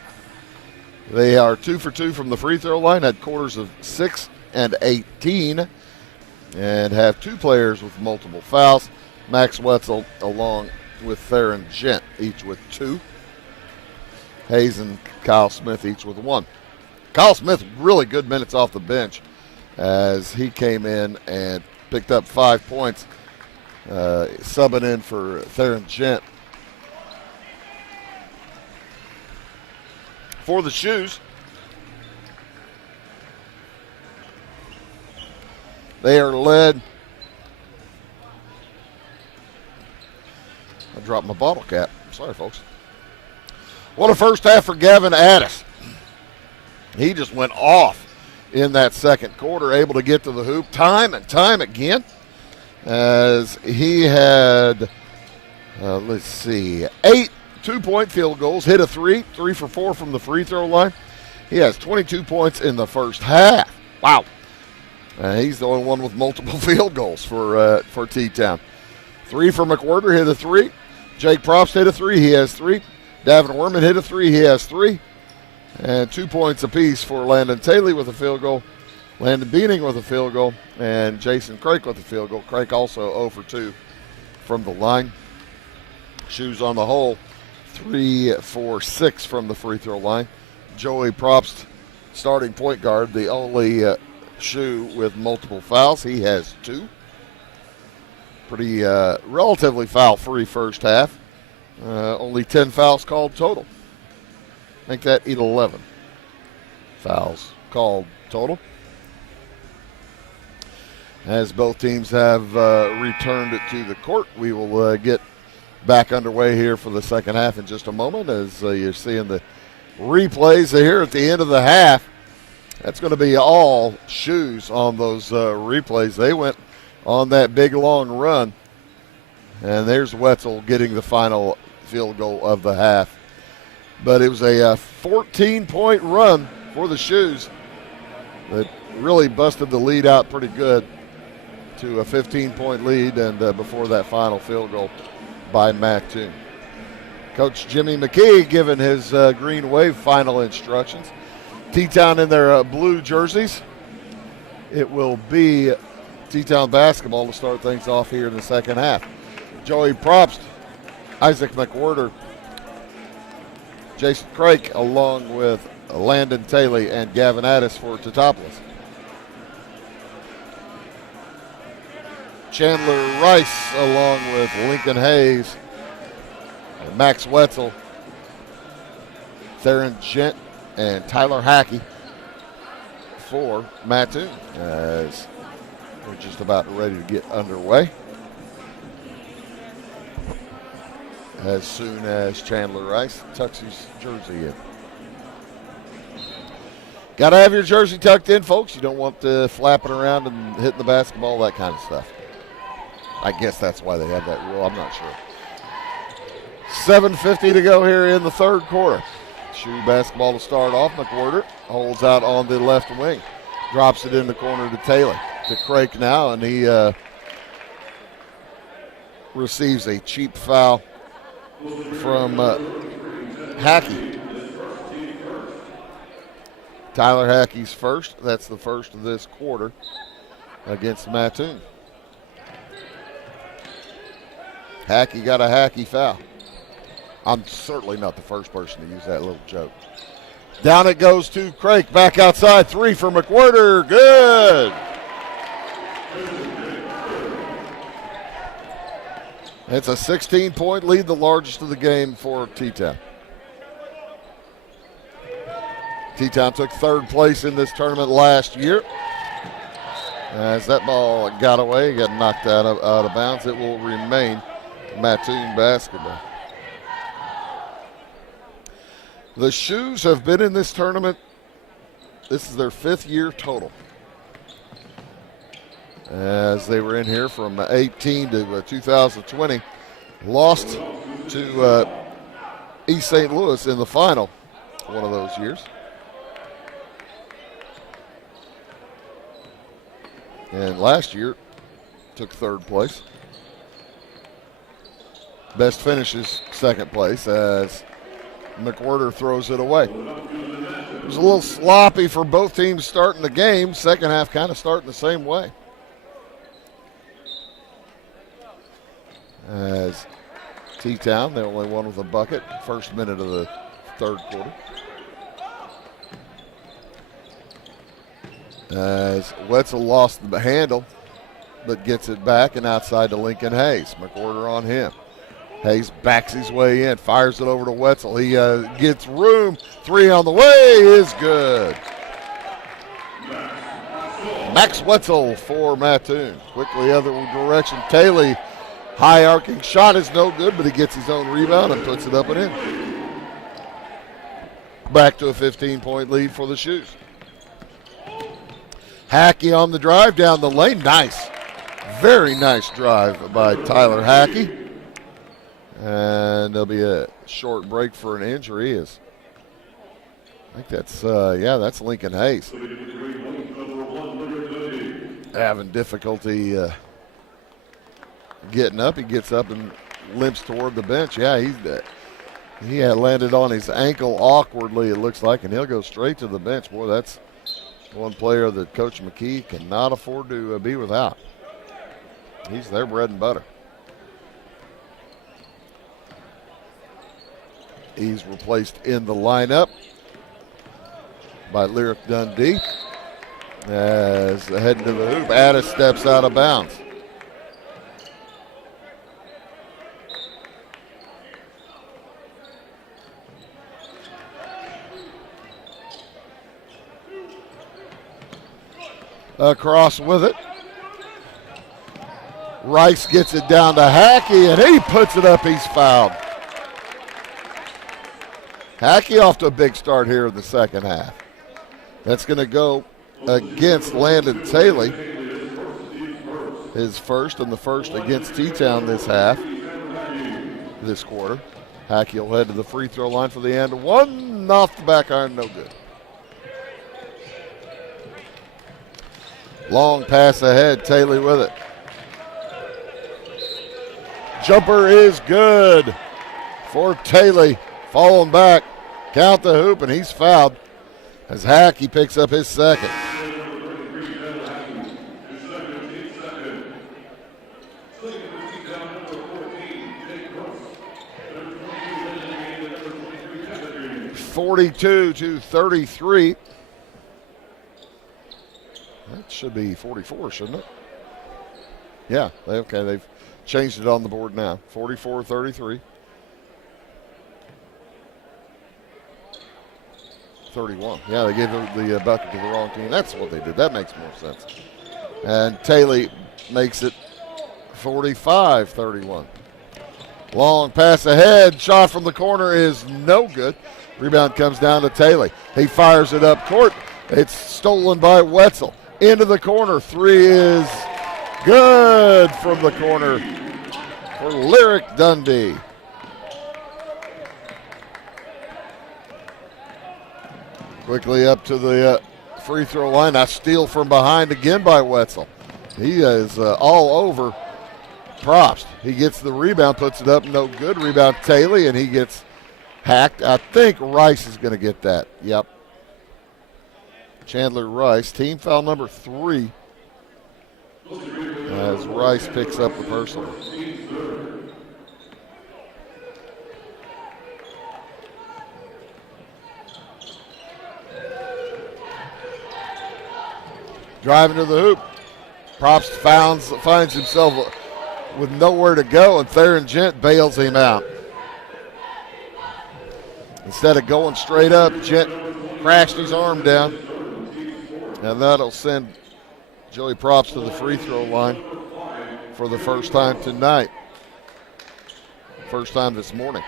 They are 2 for 2 from the free throw line, had quarters of 6 and 18, and have 2 players with multiple fouls. Max Wetzel along with Theron Gent, each with 2. Hayes and Kyle Smith each with 1. Kyle Smith, really good minutes off the bench as he came in and picked up 5 points, subbing in for Theron Gent. For the Shoes, they are led. I dropped my bottle cap. Sorry, folks. What a first half for Gavin Addis. He just went off. in that second quarter, able to get to the hoop time and time again, as he had, 8 two-point field goals, hit a 3 for 4 from the free throw line. He has 22 points in the first half. Wow. He's the only one with multiple field goals for T-Town. 3 for McWhirter, hit a 3. Jake Probst hit a 3, he has 3. Davin Werman hit a 3, he has 3. And 2 points apiece for Landon Taylor with a field goal. Landon Beaning with a field goal. And Jason Craik with a field goal. Craik also 0 for 2 from the line. Shoes on the hole, 3 for 6 from the free throw line. Joey Probst, starting point guard, the only shoe with multiple fouls. He has 2. Pretty relatively foul-free first half. Only 10 fouls called total. Make that 11 fouls called total. As both teams have returned it to the court, we will get back underway here for the second half in just a moment, as you're seeing the replays here at the end of the half. That's going to be all shoes on those replays. They went on that big long run, and there's Wetzel getting the final field goal of the half. But it was a 14-point run for the shoes that really busted the lead out pretty good to a 15-point lead, and before that final field goal by Mattoon. Coach Jimmy McKee giving his Green Wave final instructions. T-Town in their blue jerseys. It will be T-Town basketball to start things off here in the second half. Joey Probst, Isaac McWhirter, Jason Craik, along with Landon Taylor and Gavin Addis for Teutopolis. Chandler Rice, along with Lincoln Hayes, and Max Wetzel, Theron Gent, and Tyler Hackey for Mattoon, as we're just about ready to get underway. As soon as Chandler Rice tucks his jersey in. Got to have your jersey tucked in, folks. You don't want flapping around and hitting the basketball, that kind of stuff. I guess that's why they have that rule. I'm not sure. 7:50 to go here in the third quarter. Shoe basketball to start off. McWhirter holds out on the left wing. Drops it in the corner to Taylor. To Craik now, and he receives a cheap foul from Hackey. Tyler Hackey's first. That's the first of this quarter against Mattoon. Hackey got a Hackey foul. I'm certainly not the first person to use that little joke. Down it goes to Craik. Back outside. 3 for McWhirter. Good. It's a 16-point lead, the largest of the game for T-Town. T-Town took third place in this tournament last year. As that ball got away, got knocked out of bounds, it will remain Mattoon basketball. The Shoes have been in this tournament. This is their 5th year total, as they were in here from 18 to 2020. Lost to East St. Louis in the final one of those years. And last year took third place. Best finishes second place, as McWhirter throws it away. It was a little sloppy for both teams starting the game. Second half kind of starting the same way. As T-Town, the only one with a bucket, first minute of the third quarter. As Wetzel lost the handle, but gets it back and outside to Lincoln Hayes. McWhirter on him. Hayes backs his way in, fires it over to Wetzel. He gets room. 3 on the way is good. Max Wetzel for Mattoon. Quickly other direction. Taylor, high arcing shot is no good, but he gets his own rebound and puts it up and in. Back to a 15-point lead for the Shoes. Hackey on the drive down the lane. Nice. Very nice drive by Tyler Hackey. And there'll be a short break for an injury. I think that's, that's Lincoln Hayes. Having difficulty getting up. He gets up and limps toward the bench. Yeah, he had landed on his ankle awkwardly, it looks like, and he'll go straight to the bench. Boy, that's one player that Coach McKee cannot afford to be without. He's their bread and butter. He's replaced in the lineup by Lyric Dundee. As heading to the hoop, Addis steps out of bounds. Across with it. Rice gets it down to Hackey, and he puts it up. He's fouled. Hackey off to a big start here in the second half. That's going to go against Landon Taylor. His first, and the first against T-Town this quarter. Hackey will head to the free throw line for the end. One off the back iron, no good. Long pass ahead, Taylor with it. Jumper is good for Taylor. Falling back, count the hoop, and he's fouled as Hackey picks up his second. (42-33). That should be 44, shouldn't it? Yeah, they've changed it on the board now. 44-33. 31. Yeah, they gave the bucket to the wrong team. That's what they did. That makes more sense. And Taylor makes it 45-31. Long pass ahead. Shot from the corner is no good. Rebound comes down to Taylor. He fires it up court. It's stolen by Wetzel. Into the corner. Three is good from the corner for Lyric Dundee. Quickly up to the free throw line. A steal from behind again by Wetzel. He is all over Probst. He gets the rebound, puts it up, no good. Rebound Taylor, and he gets hacked. I think Rice is going to get that. Yep. Chandler Rice, team foul number 3. As Rice picks up the personal. Driving to the hoop. Probst finds himself with nowhere to go, and Theron Gent bails him out. Instead of going straight up, Gent crashed his arm down. And that'll send Joey Probst to the free throw line for the first time tonight. First time this morning.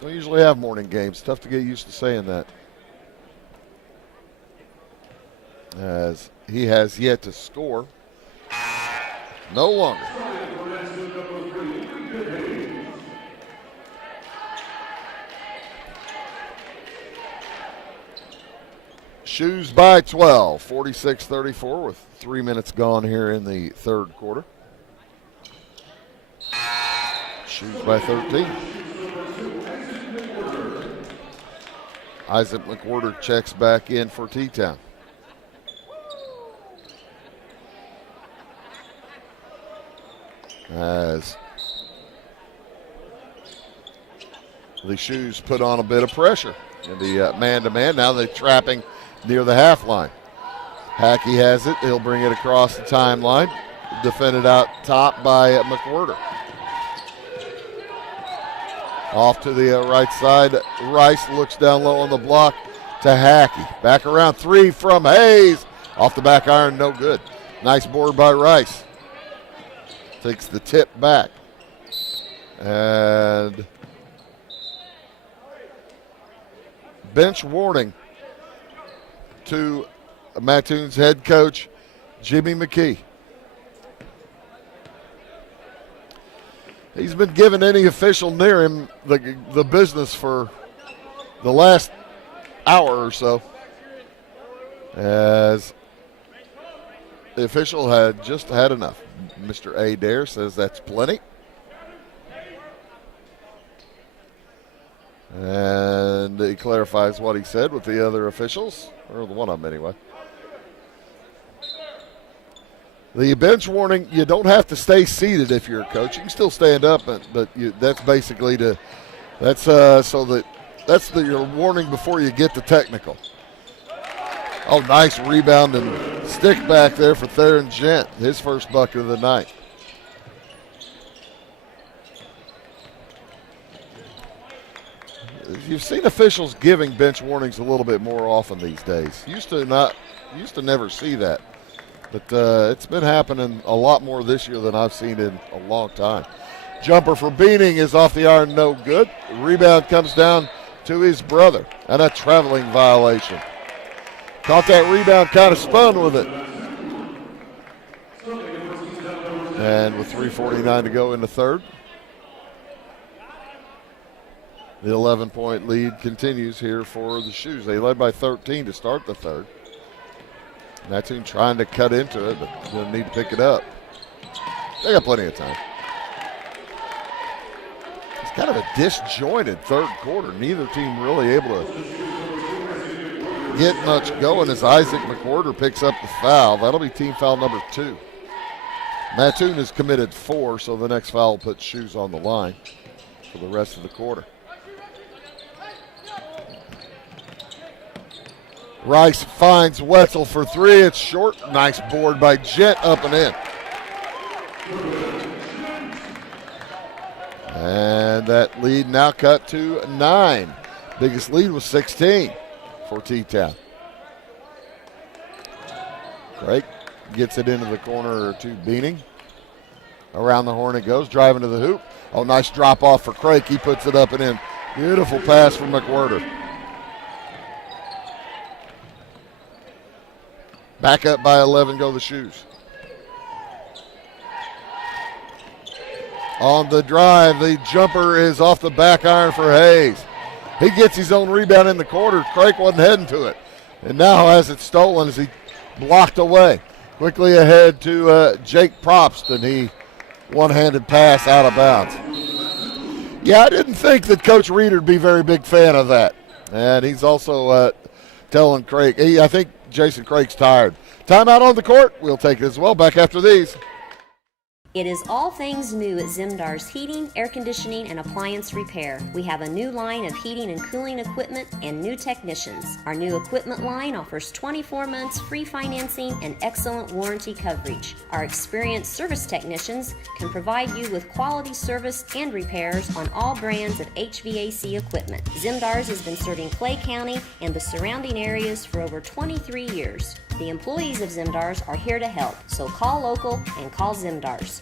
Don't usually have morning games. Tough to get used to saying that. As he has yet to score. No longer. Shoes by 12, 46-34 with 3 minutes gone here in the third quarter. Shoes by 13. Isaac McWhorter checks back in for T-Town. As the Shoes put on a bit of pressure in the man-to-man. Now they're trapping near the half line. Hackey has it. He'll bring it across the timeline. Defended out top by McWhorter. Off to the right side. Rice looks down low on the block to Hackey. Back around 3 from Hayes. Off the back iron, no good. Nice board by Rice. Takes the tip back. And bench warning to Mattoon's head coach, Jimmy McKee. He's been giving any official near him the business for the last hour or so, as the official had just had enough. Mr. Adair says that's plenty. And he clarifies what he said with the other officials, or the one of them anyway. The bench warning, you don't have to stay seated if you're a coach. You can still stand up, but that's basically that's your warning before you get to technical. Oh, nice rebound and stick back there for Theron Gent, his first bucket of the night. You've seen officials giving bench warnings a little bit more often these days. Used to never see that. But it's been happening a lot more this year than I've seen in a long time. Jumper for Beaning is off the iron, no good. Rebound comes down to his brother, and a traveling violation. Caught that rebound, kind of spun with it. And with 3:49 to go in the third, the 11-point lead continues here for the Shoes. They led by 13 to start the third. Mattoon trying to cut into it, but they'll need to pick it up. They got plenty of time. It's kind of a disjointed third quarter. Neither team really able to get much going as Isaac McWhorter picks up the foul. That'll be team foul number 2. Mattoon has committed 4, so the next foul puts Shoes on the line for the rest of the quarter. Rice finds Wetzel for 3. It's short. Nice board by Jet, up and in. And that lead now cut to 9. Biggest lead was 16 for T-Town. Craig gets it into the corner to Beaning. Around the horn it goes, driving to the hoop. Oh, nice drop off for Craig. He puts it up and in. Beautiful pass from McWhorter. Back up by 11 go the Shoes. On the drive, the jumper is off the back iron for Hayes. He gets his own rebound in the quarter. Craig wasn't heading to it. And now has it stolen as he blocked away. Quickly ahead to Jake Probst, and he one-handed pass out of bounds. Yeah, I didn't think that Coach Reeder would be a very big fan of that. And he's also telling Craig, I think Jason Craig's tired. Timeout on the court. We'll take it as well. Back after these. It is all things new at Zimdar's Heating, Air Conditioning, and Appliance Repair. We have a new line of heating and cooling equipment and new technicians. Our new equipment line offers 24 months free financing and excellent warranty coverage. Our experienced service technicians can provide you with quality service and repairs on all brands of HVAC equipment. Zimdar's has been serving Clay County and the surrounding areas for over 23 years. The employees of Zimdar's are here to help, so call local and call Zimdar's.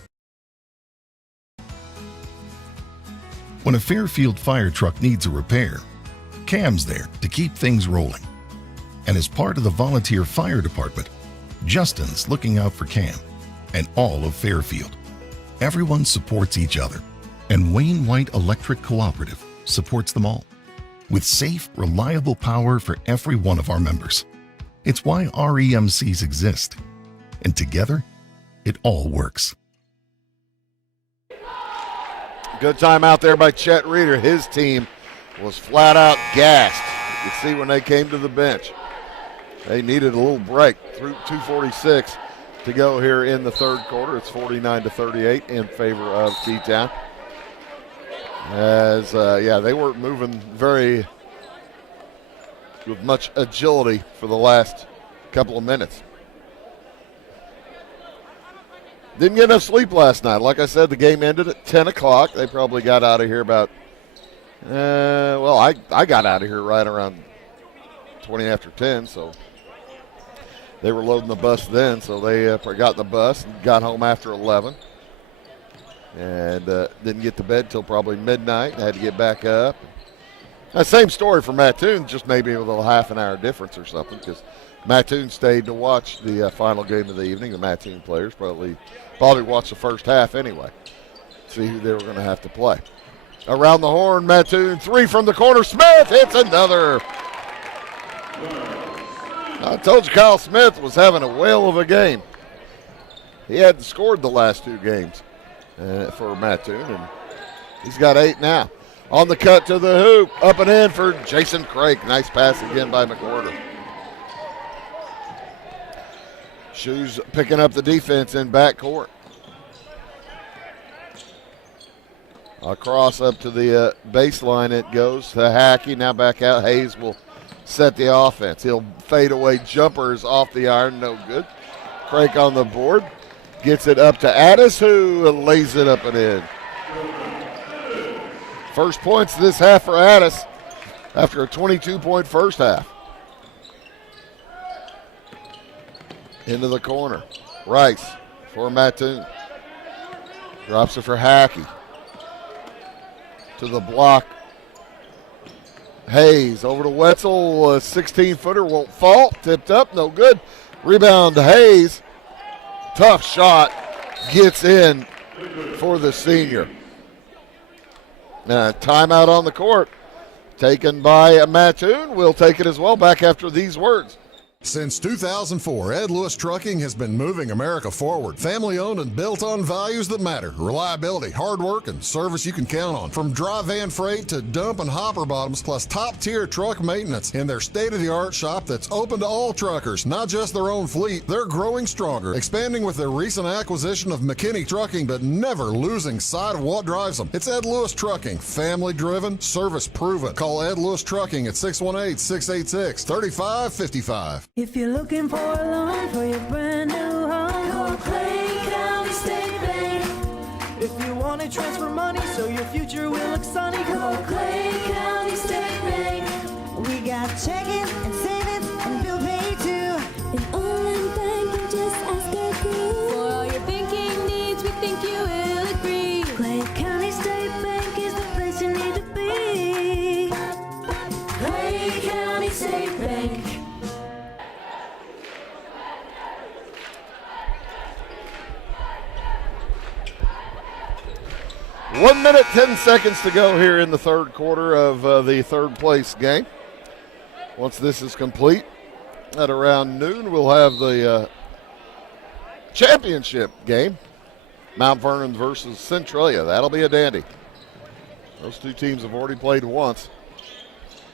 When a Fairfield fire truck needs a repair, Cam's there to keep things rolling. And as part of the volunteer fire department, Justin's looking out for Cam and all of Fairfield. Everyone supports each other, and Wayne White Electric Cooperative supports them all, with safe, reliable power for every one of our members. It's why REMCs exist, and together, it all works. Good time out there by Chet Reeder. His team was flat out gassed. You can see when they came to the bench. They needed a little break. Through 2:46 to go here in the third quarter. It's 49-38 in favor of T-Town. As, they weren't moving with much agility for the last couple of minutes. Didn't get enough sleep last night. Like I said, the game ended at 10 o'clock. They probably got out of here about, I got out of here right around 20 after 10, so they were loading the bus then, so they got the bus and got home after 11. And didn't get to bed till probably midnight. Had to get back up. Same story for Mattoon, just maybe with a half an hour difference or something, because Mattoon stayed to watch the final game of the evening. The Mattoon players probably watched the first half anyway. See who they were going to have to play. Around the horn, Mattoon, 3 from the corner. Smith hits another. I told you Kyle Smith was having a whale of a game. He hadn't scored the last 2 games for Mattoon, and he's got 8 now. On the cut to the hoop, up and in for Jason Craig. Nice pass again by McWhorter. Shoes picking up the defense in backcourt. Across up to the baseline it goes to Hackey. Now back out. Hayes will set the offense. He'll fade away jumpers off the iron. No good. Craig on the board. Gets it up to Addis, who lays it up and in. First points this half for Addis after a 22-point first half. Into the corner. Rice for Mattoon. Drops it for Hackey. To the block. Hayes over to Wetzel. A 16-footer won't fall. Tipped up, no good. Rebound to Hayes. Tough shot. Gets in for the senior. Timeout on the court. Taken by Mattoon. We'll take it as well back after these words. Since 2004, Ed Lewis Trucking has been moving America forward. Family-owned and built on values that matter. Reliability, hard work, and service you can count on. From dry van freight to dump and hopper bottoms, plus top-tier truck maintenance in their state-of-the-art shop that's open to all truckers, not just their own fleet. They're growing stronger, expanding with their recent acquisition of McKinney Trucking, but never losing sight of what drives them. It's Ed Lewis Trucking, family-driven, service-proven. Call Ed Lewis Trucking at 618-686-3555. If you're looking for a loan for your brand new home, call Clay County State Bank. If you want to transfer money so your future will look sunny, call Clay County State Bank. We got checking and savings and bill pay too. An online bank, just ask our crew. For all your banking needs, we think you will agree. Clay County State Bank is the place you need to be. Clay County State Bank. 1 minute, 10 seconds to go here in the third quarter of the third place game. Once this is complete, at around noon, we'll have the championship game. Mount Vernon versus Centralia. That'll be a dandy. Those 2 teams have already played once.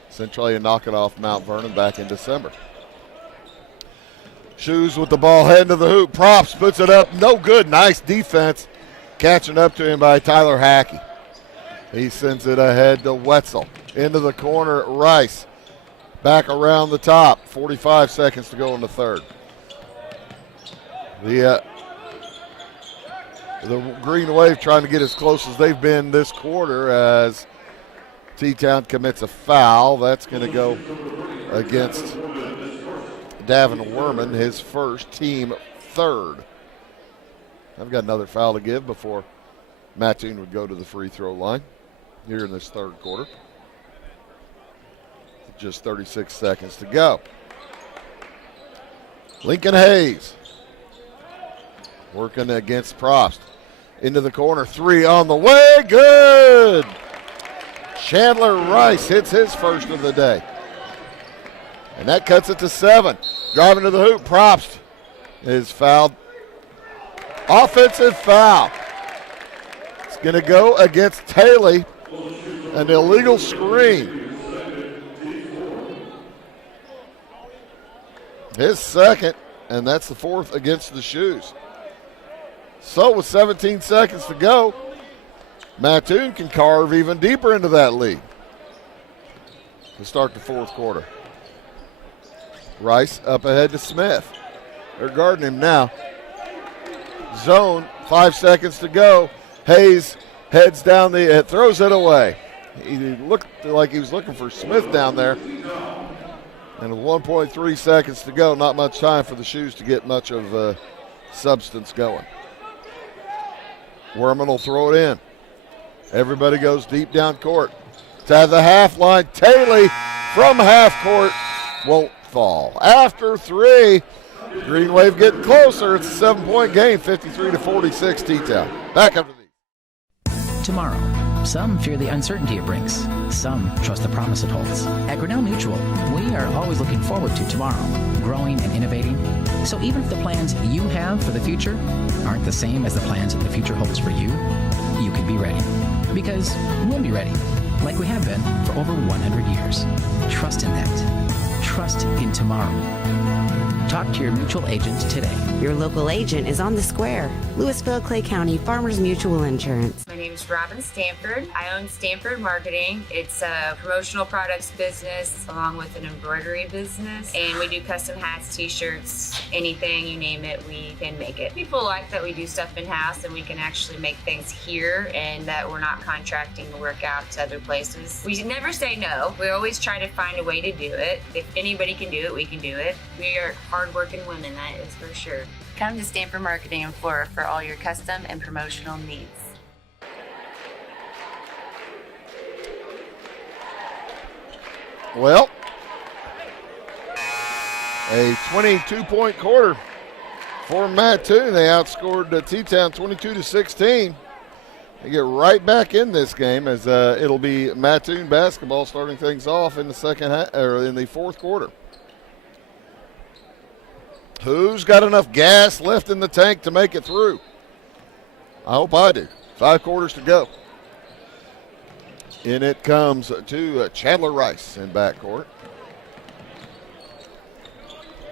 Centralia knocking off Mount Vernon back in December. Shoes with the ball heading to the hoop. Props puts it up. No good. Nice defense. Catching up to him by Tyler Hackey. He sends it ahead to Wetzel. Into the corner, Rice. Back around the top. 45 seconds to go in the third. The Green Wave trying to get as close as they've been this quarter as T-Town commits a foul. That's going to go against Davin Werman, his first, team third. I've got another foul to give before Mattoon would go to the free throw line here in this third quarter. Just 36 seconds to go. Lincoln Hayes working against Prost. Into the corner, 3 on the way, good! Chandler Rice hits his first of the day. And that cuts it to 7. Driving to the hoop, Prost is fouled. Offensive foul. It's going to go against Taylor. An illegal screen. His second, and that's the 4th against the Shoes. So with 17 seconds to go, Mattoon can carve even deeper into that lead to start the fourth quarter. Rice up ahead to Smith. They're guarding him now. Zone, 5 seconds to go. Hayes heads down throws it away. He looked like he was looking for Smith down there. And with 1.3 seconds to go, not much time for the Shoes to get much of substance going. Werman will throw it in. Everybody goes deep down court. To the half line, Taylor from half court won't fall. After 3, Green Wave getting closer. It's a 7-point game, 53-46 T-Town. Back after these. Tomorrow. Some fear the uncertainty it brings. Some trust the promise it holds. At Grinnell Mutual, we are always looking forward to tomorrow, growing and innovating. So even if the plans you have for the future aren't the same as the plans that the future holds for you, you can be ready. Because we'll be ready, like we have been for over 100 years. Trust in that. Trust in tomorrow. Talk to your mutual agent today. Your local agent is on the square. Louisville, Clay County Farmers Mutual Insurance. My name is Robin Stanford. I own Stanford Marketing. It's a promotional products business along with an embroidery business. And we do custom hats, t-shirts, anything, you name it, we can make it. People like that we do stuff in-house and we can actually make things here and that we're not contracting to work out to other places. We never say no. We always try to find a way to do it. If anybody can do it, we can do it. We are hardworking women, that is for sure. Come to Stanford Marketing in Flora for all your custom and promotional needs. Well, a 22-point quarter for Mattoon. They outscored T-Town 22-16. They get right back in this game as it'll be Mattoon basketball starting things off in the in the fourth quarter. Who's got enough gas left in the tank to make it through? I hope I do. 5 quarters to go. In it comes to Chandler Rice in backcourt.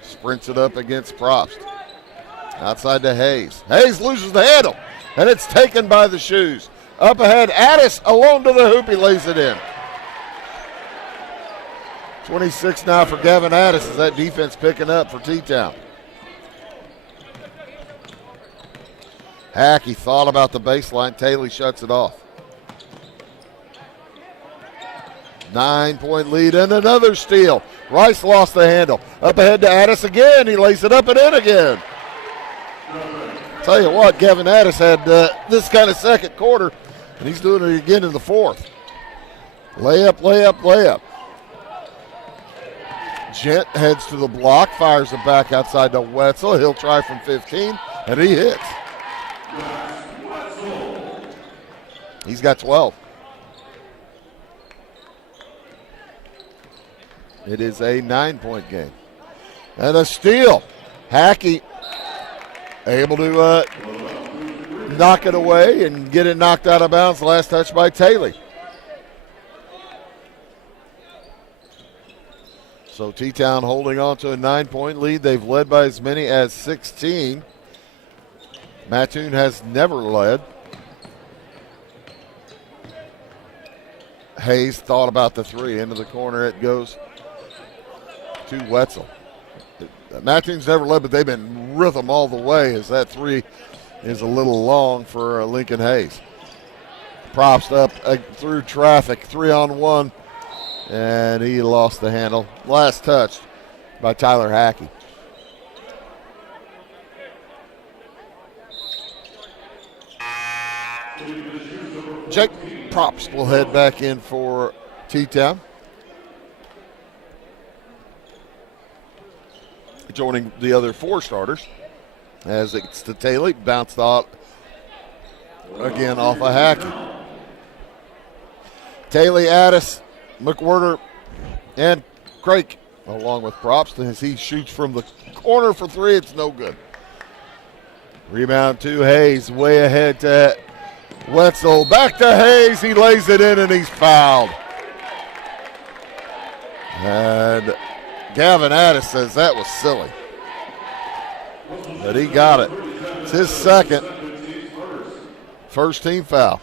Sprints it up against Probst. Outside to Hayes. Hayes loses the handle, and it's taken by the shoes. Up ahead, Addis alone to the hoop. He lays it in. 26 now for Gavin Addis as that defense picking up for T-Town. Hackey thought about the baseline. Taylor shuts it off. 9-point lead and another steal. Rice lost the handle. Up ahead to Addis again. He lays it up and in again. Tell you what, Gavin Addis had this kind of second quarter, and he's doing it again in the fourth. Layup, layup, layup. Gent heads to the block, fires it back outside to Wetzel. He'll try from 15, and he hits. He's got 12. It is a 9-point game. And a steal. Hackey able to knock it away and get it knocked out of bounds. Last touch by Taylor. So T-Town holding on to a 9-point lead. They've led by as many as 16. Mattoon has never led. Hayes thought about the three. Into the corner it goes to Wetzel. Mattoon's never led, but they've been rhythm all the way as that three is a little long for Lincoln Hayes. Props up through traffic, 3-on-1, and he lost the handle. Last touch by Tyler Hackey. Jake Props will head back in for T-Town. Joining the other 4 starters as it's to Taylor, bounced out again off a Hackey. Taylor, Addis, McWhirter, and Craik along with Props as he shoots from the corner for 3. It's no good. Rebound to Hayes, way ahead to Wetzel. Back to Hayes, he lays it in and he's fouled. And Gavin Addis says that was silly. But he got it. It's his second. First team foul.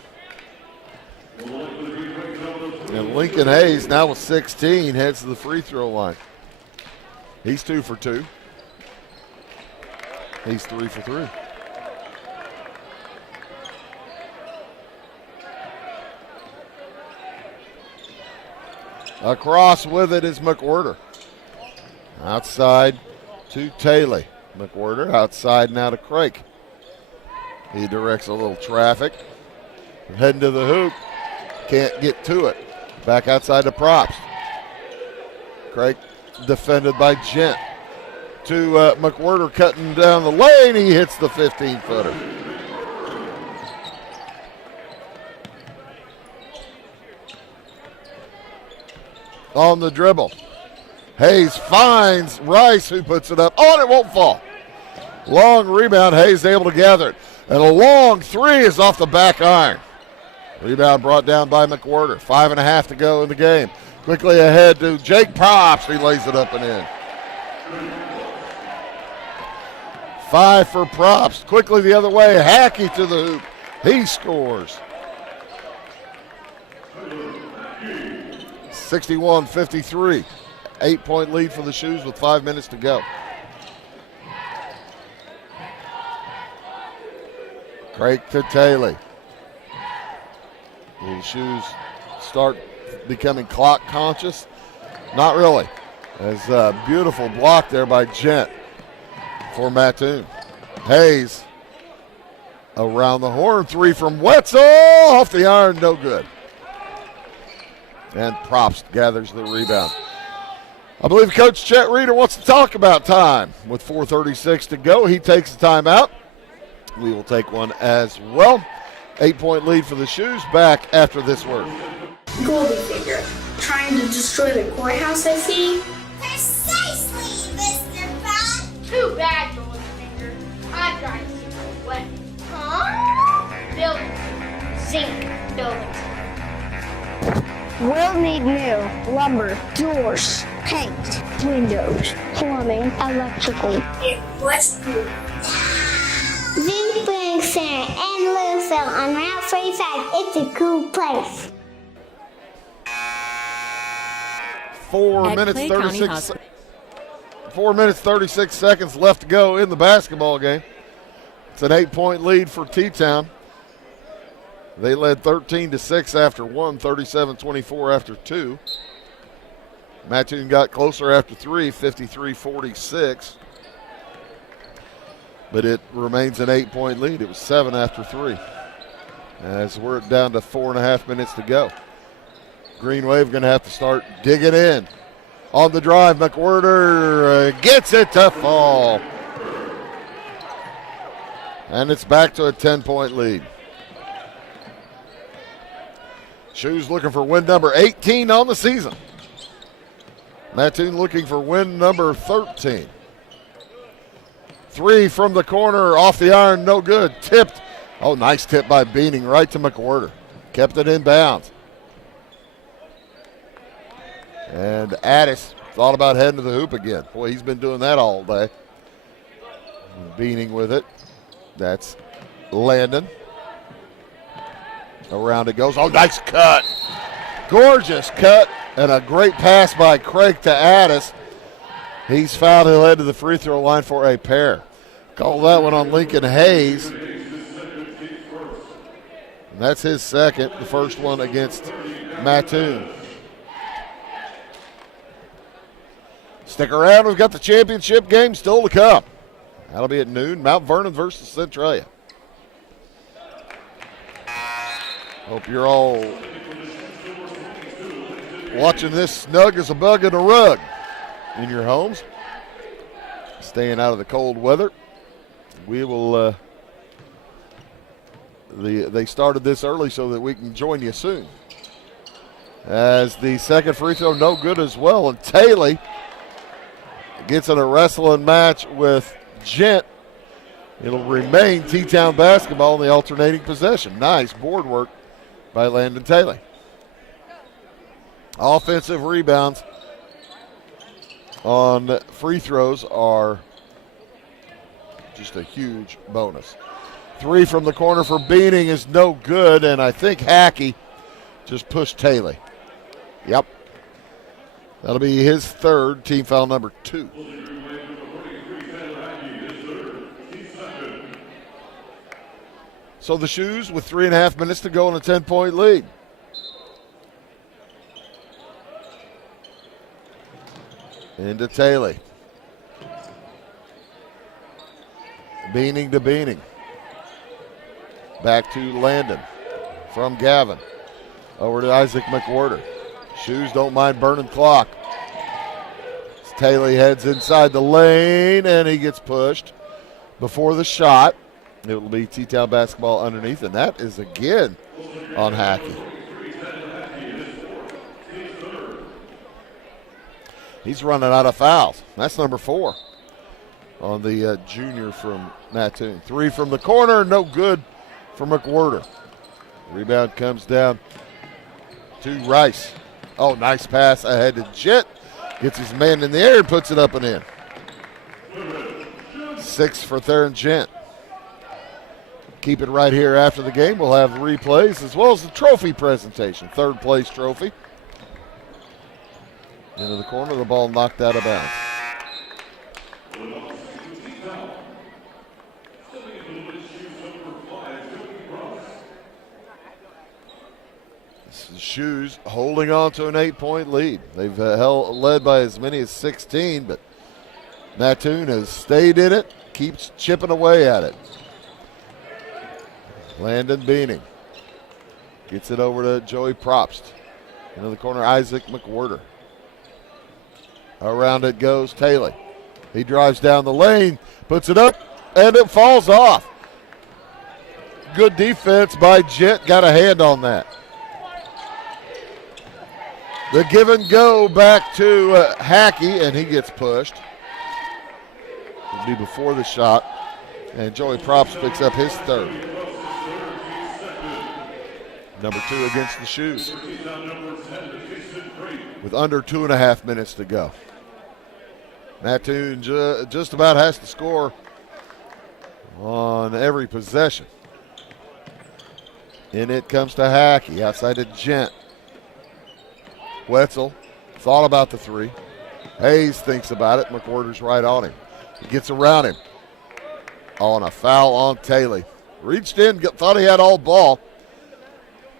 And Lincoln Hayes, now with 16, heads to the free throw line. He's 2 for 2. He's 3 for 3. Across with it is McWhirter. Outside to Taylor. McWhirter outside now to Craik. He directs a little traffic. Heading to the hoop. Can't get to it. Back outside to Props. Craik defended by Gent. To McWhirter cutting down the lane. He hits the 15-footer. On the dribble. Hayes finds Rice, who puts it up. Oh, and it won't fall. Long rebound. Hayes able to gather it. And a long three is off the back iron. Rebound brought down by McWhirter. 5.5 to go in the game. Quickly ahead to Jake Props. He lays it up and in. 5 for Props. Quickly the other way. Hackey to the hoop. He scores. 61-53. 8-point lead for the Shoes with 5 minutes to go. Craig to Taylor. Will the Shoes start becoming clock conscious? Not really. As a beautiful block there by Gent for Mattoon. Hayes around the horn. 3 from Wetzel. Off the iron, no good. And Props gathers the rebound. I believe Coach Chet Reeder wants to talk about time. With 4:36 to go, he takes the timeout. We will take one as well. 8-point lead for the Shoes. Back after this word. Goldfinger, trying to destroy the courthouse, I see. Precisely, Mr. Bond. Too bad, Goldfinger. I'm trying to see what's left. Huh? Buildings. Zinc buildings. We'll need new lumber, doors, paint, windows, plumbing, electrical. What's new? Zinc Building Center and Louisville on Route 45. It's a cool place. 4 minutes 36 seconds left to go in the basketball game. It's an 8-point lead for T-Town. They led 13-6 after 1, 37-24 after 2. Mattoon got closer after 3, 53-46. But it remains an 8-point lead. It was 7 after 3. As we're down to 4.5 minutes to go. Green Wave going to have to start digging in. On the drive, McWhirter gets it to fall. And it's back to a 10-point lead. Shoes looking for win number 18 on the season. Mattoon looking for win number 13. 3 from the corner, off the iron, no good. Tipped. Oh, nice tip by Beaning right to McWhirter. Kept it in bounds. And Addis thought about heading to the hoop again. Boy, he's been doing that all day. Beaning with it. That's Landon. Around it goes. Oh, nice cut. Gorgeous cut. And a great pass by Craig to Addis. He's fouled. He'll head to the free throw line for a pair. Call that one on Lincoln Hayes. And that's his second. The first one against Mattoon. Stick around. We've got the championship game still to come. That'll be at noon. Mount Vernon versus Centralia. Hope you're all watching this snug as a bug in a rug in your homes. Staying out of the cold weather. We will, they started this early so that we can join you soon. As the second free throw, no good as well. And Taylor gets in a wrestling match with Gent. It'll remain T-Town basketball in the alternating possession. Nice board work by Landon Taylor. Offensive rebounds on free throws are just a huge bonus. 3 from the corner for Beaning is no good, and I think Hackey just pushed Taylor. Yep. That'll be his third, team foul number 2. So the Shoes with 3.5 minutes to go in a 10-point lead. Into Taylor. Beaning to Beaning. Back to Landon from Gavin. Over to Isaac McWhirter. Shoes don't mind burning clock. It's Taylor heads inside the lane, and he gets pushed before the shot. It will be T-Town basketball underneath, and that is again on Hackey. He's running out of fouls. That's number 4 on the junior from Mattoon. 3 from the corner, no good for McWhorter. Rebound comes down to Rice. Oh, nice pass ahead to Jett. Gets his man in the air and puts it up and in. 6 for Theron Gent. Keep it right here after the game. We'll have replays as well as the trophy presentation. 3rd place trophy. Into the corner, the ball knocked out of bounds. Shoes holding on to an 8-point lead. They've led by as many as 16, but Mattoon has stayed in it, keeps chipping away at it. Landon Beaning gets it over to Joey Probst. Into the corner, Isaac McWhorter. Around it goes Taylor. He drives down the lane, puts it up, and it falls off. Good defense by Jett, got a hand on that. The give and go back to Hackey, and he gets pushed. It'll be before the shot, and Joey Probst picks up his 3rd. Number 2 against the Shoes. With under 2.5 minutes to go. Mattoon just about has to score on every possession. And it comes to Hackey outside to Gent. Wetzel thought about the 3. Hayes thinks about it. McWhorter's right on him. He gets around him. On a foul on Taylor. Reached in, thought he had all ball.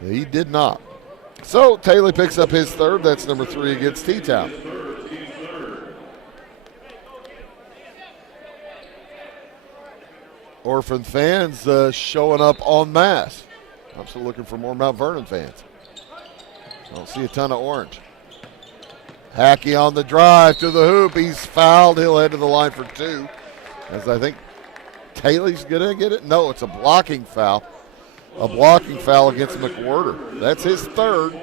He did not. So Taylor picks up his 3rd. That's number 3 against T-Town. Orphan fans showing up en masse. I'm still looking for more Mount Vernon fans. I don't see a ton of orange. Hackey on the drive to the hoop. He's fouled. He'll head to the line for 2. As I think Taylor's going to get it. No, it's a blocking foul. A blocking foul against McWhorter. That's his 3rd.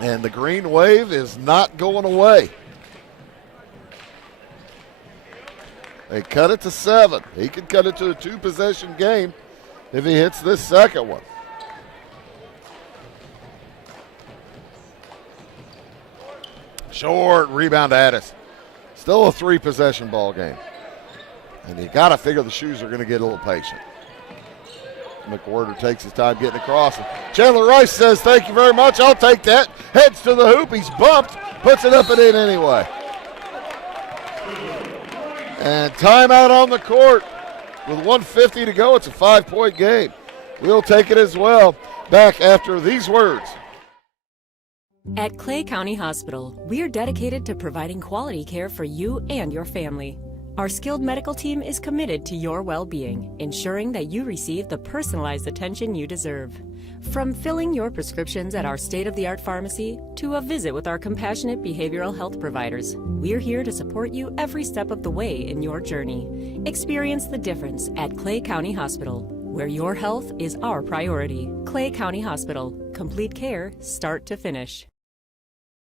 And the green wave is not going away. They cut it to 7. He can cut it to a 2-possession game if he hits this second one. Short rebound Addis. Still a 3-possession ball game. And you got to figure the Shoes are going to get a little patient. McWhorter takes his time getting across. Chandler Rice says, thank you very much. I'll take that. Heads to the hoop. He's bumped. Puts it up and in anyway. And timeout on the court. With 1:50 to go, it's a 5-point game. We'll take it as well. Back after these words. At Clay County Hospital, we're dedicated to providing quality care for you and your family. Our skilled medical team is committed to your well-being, ensuring that you receive the personalized attention you deserve. From filling your prescriptions at our state-of-the-art pharmacy to a visit with our compassionate behavioral health providers, we're here to support you every step of the way in your journey. Experience the difference at Clay County Hospital, where your health is our priority. Clay County Hospital. Complete care, start to finish.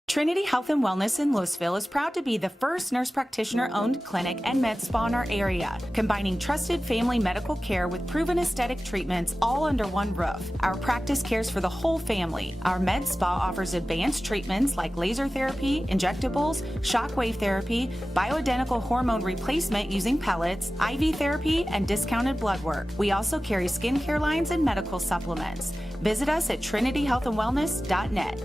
Trinity Health and Wellness in Louisville is proud to be the first nurse practitioner-owned clinic and med spa in our area, combining trusted family medical care with proven aesthetic treatments all under one roof. Our practice cares for the whole family. Our med spa offers advanced treatments like laser therapy, injectables, shockwave therapy, bioidentical hormone replacement using pellets, IV therapy, and discounted blood work. We also carry skincare lines and medical supplements. Visit us at trinityhealthandwellness.net.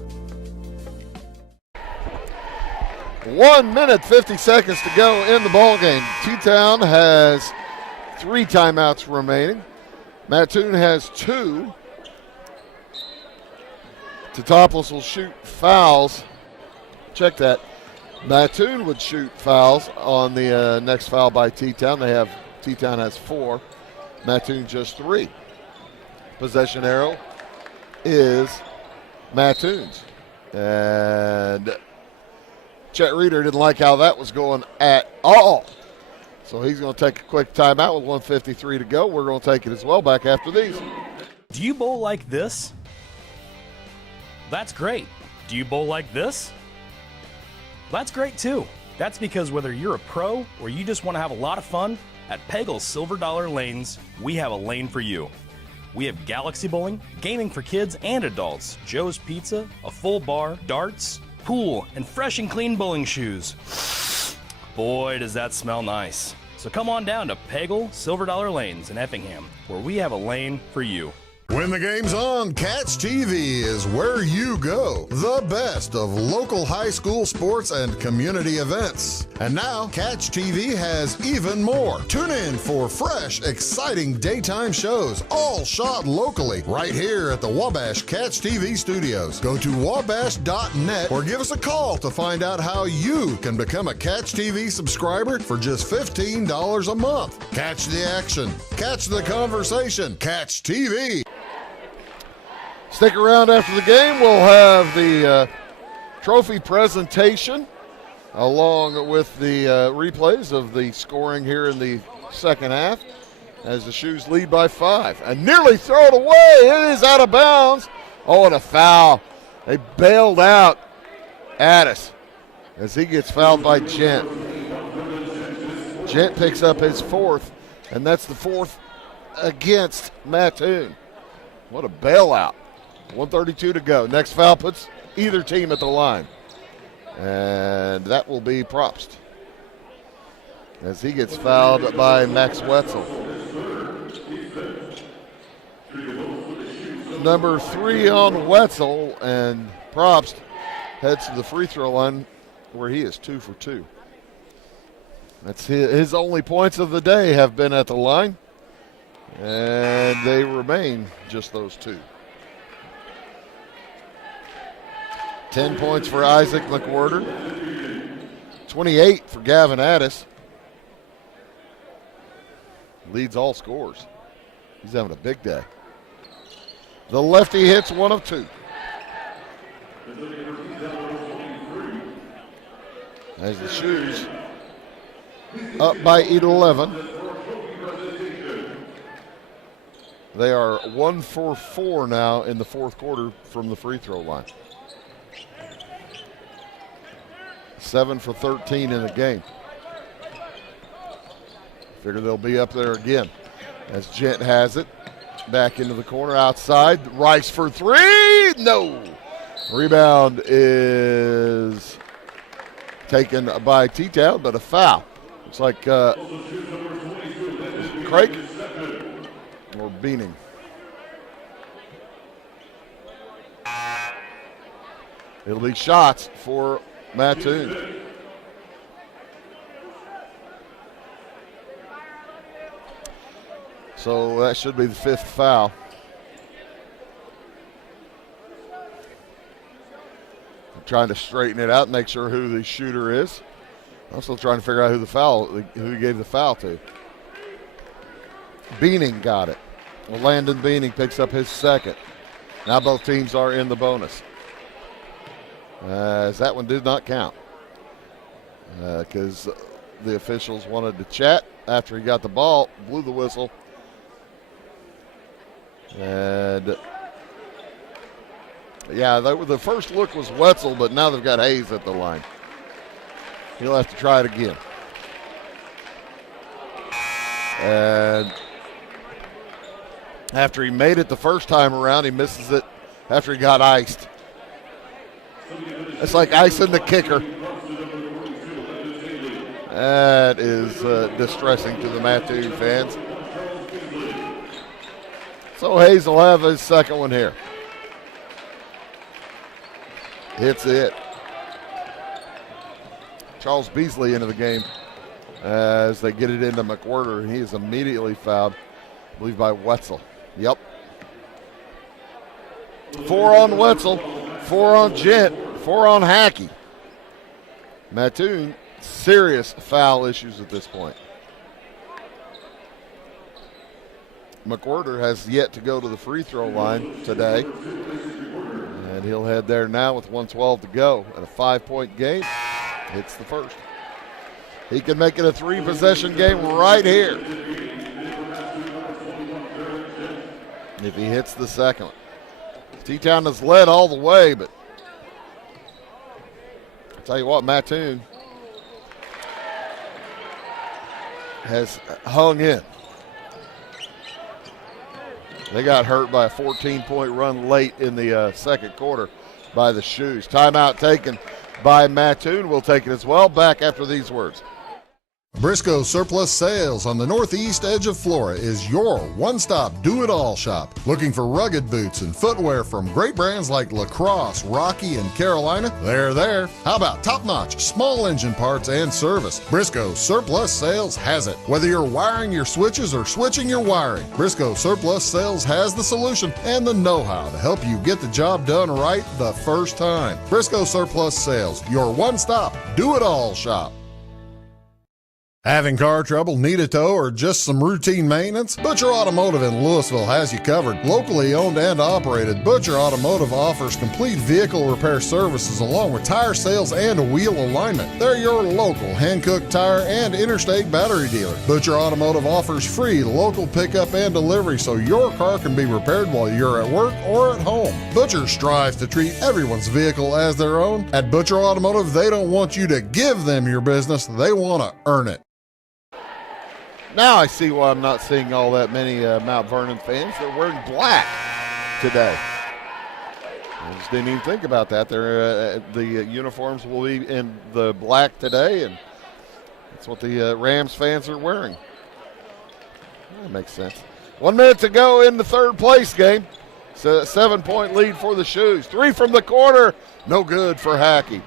1 minute, 50 seconds to go in the ball game. T-Town has 3 timeouts remaining. Mattoon has 2. Teutopolis will shoot fouls. Check that. Mattoon would shoot fouls on the next foul by T-Town. T-Town has 4. Mattoon just 3. Possession arrow is Mattoon's. And Chet Reeder didn't like how that was going at all. So he's going to take a quick timeout with 1:53 to go. We're going to take it as well back after these. Do you bowl like this? That's great. Do you bowl like this? That's great too. That's because whether you're a pro or you just want to have a lot of fun, at Peggle's Silver Dollar Lanes, we have a lane for you. We have galaxy bowling, gaming for kids and adults, Joe's Pizza, a full bar, darts, pool, and fresh and clean bowling shoes. Boy, does that smell nice. So come on down to Peggle Silver Dollar Lanes in Effingham, where we have a lane for you. When the game's on, Catch TV is where you go. The best of local high school sports and community events. And now, Catch TV has even more. Tune in for fresh, exciting daytime shows, all shot locally, right here at the Wabash Catch TV studios. Go to wabash.net or give us a call to find out how you can become a Catch TV subscriber for just $15 a month. Catch the action, catch the conversation, Catch TV. Stick around after the game. We'll have the trophy presentation along with the replays of the scoring here in the second half as the Shoes lead by 5. And nearly throw it away. It is out of bounds. Oh, and a foul. They bailed out Addis as he gets fouled by Gent. Gent picks up his 4th, and that's the 4th against Mattoon. What a bailout. 1:32 to go. Next foul puts either team at the line. And that will be Probst as he gets fouled by Max Wetzel. Number 3 on Wetzel, and Probst heads to the free throw line where he is 2 for 2. That's his only points of the day have been at the line, and they remain just those 2. 10 points for Isaac McWhorter. 28 for Gavin Addis. Leads all scores. He's having a big day. The lefty hits 1 of 2. As the Shoes up by 11. They are 1 for 4 now in the fourth quarter from the free throw line. 7 for 13 in the game. Figure they'll be up there again as Gent has it. Back into the corner outside. Rice for 3. No. Rebound is taken by T-Town, but a foul. Looks like Craig or Beaning. It'll be shots for Mattoon. So that should be the 5th foul. I'm trying to straighten it out and make sure who the shooter is. I'm still trying to figure out who he gave the foul to. Beaning got it. Well, Landon Beaning picks up his 2nd. Now both teams are in the bonus. As that one did not count. Because the officials wanted to chat after he got the ball, blew the whistle. And yeah, the first look was Wetzel, but now they've got Hayes at the line. He'll have to try it again. And after he made it the first time around, he misses it after he got iced. It's like icing the kicker. That is distressing to the Mattoon fans. So Hayes will have his 2nd one here. Hits it. Charles Beasley into the game as they get it into McWhorter. He is immediately fouled, I believe, by Wetzel. Yep. 4 on Wetzel, 4 on Gent, 4 on Hackey. Mattoon, serious foul issues at this point. McWhorter has yet to go to the free throw line today. And he'll head there now with 1:12 to go. And a 5-point game hits the first. He can make it a 3-possession game right here if he hits the second one. T-Town has led all the way, but I'll tell you what, Mattoon has hung in. They got hurt by a 14-point run late in the second quarter by the Shoes. Timeout taken by Mattoon. We'll take it as well. Back after these words. Briscoe Surplus Sales on the northeast edge of Flora is your one-stop do-it-all shop. Looking for rugged boots and footwear from great brands like Lacrosse, Rocky, and Carolina? They're there. How about top-notch small engine parts and service? Briscoe Surplus Sales has it. Whether you're wiring your switches or switching your wiring, Briscoe Surplus Sales has the solution and the know-how to help you get the job done right the first time. Briscoe Surplus Sales, your one-stop do-it-all shop. Having car trouble, need a tow, or just some routine maintenance? Butcher Automotive in Louisville has you covered. Locally owned and operated, Butcher Automotive offers complete vehicle repair services along with tire sales and wheel alignment. They're your local Hankook tire and interstate battery dealer. Butcher Automotive offers free local pickup and delivery so your car can be repaired while you're at work or at home. Butcher strives to treat everyone's vehicle as their own. At Butcher Automotive, they don't want you to give them your business, they want to earn it. Now I see why I'm not seeing all that many Mount Vernon fans. They're wearing black today. I just didn't even think about that. The uniforms will be in the black today, and that's what the Rams fans are wearing. That makes sense. 1 minute to go in the third place game. It's a 7-point lead for the Shoes. 3 from the corner. No good for Hackey.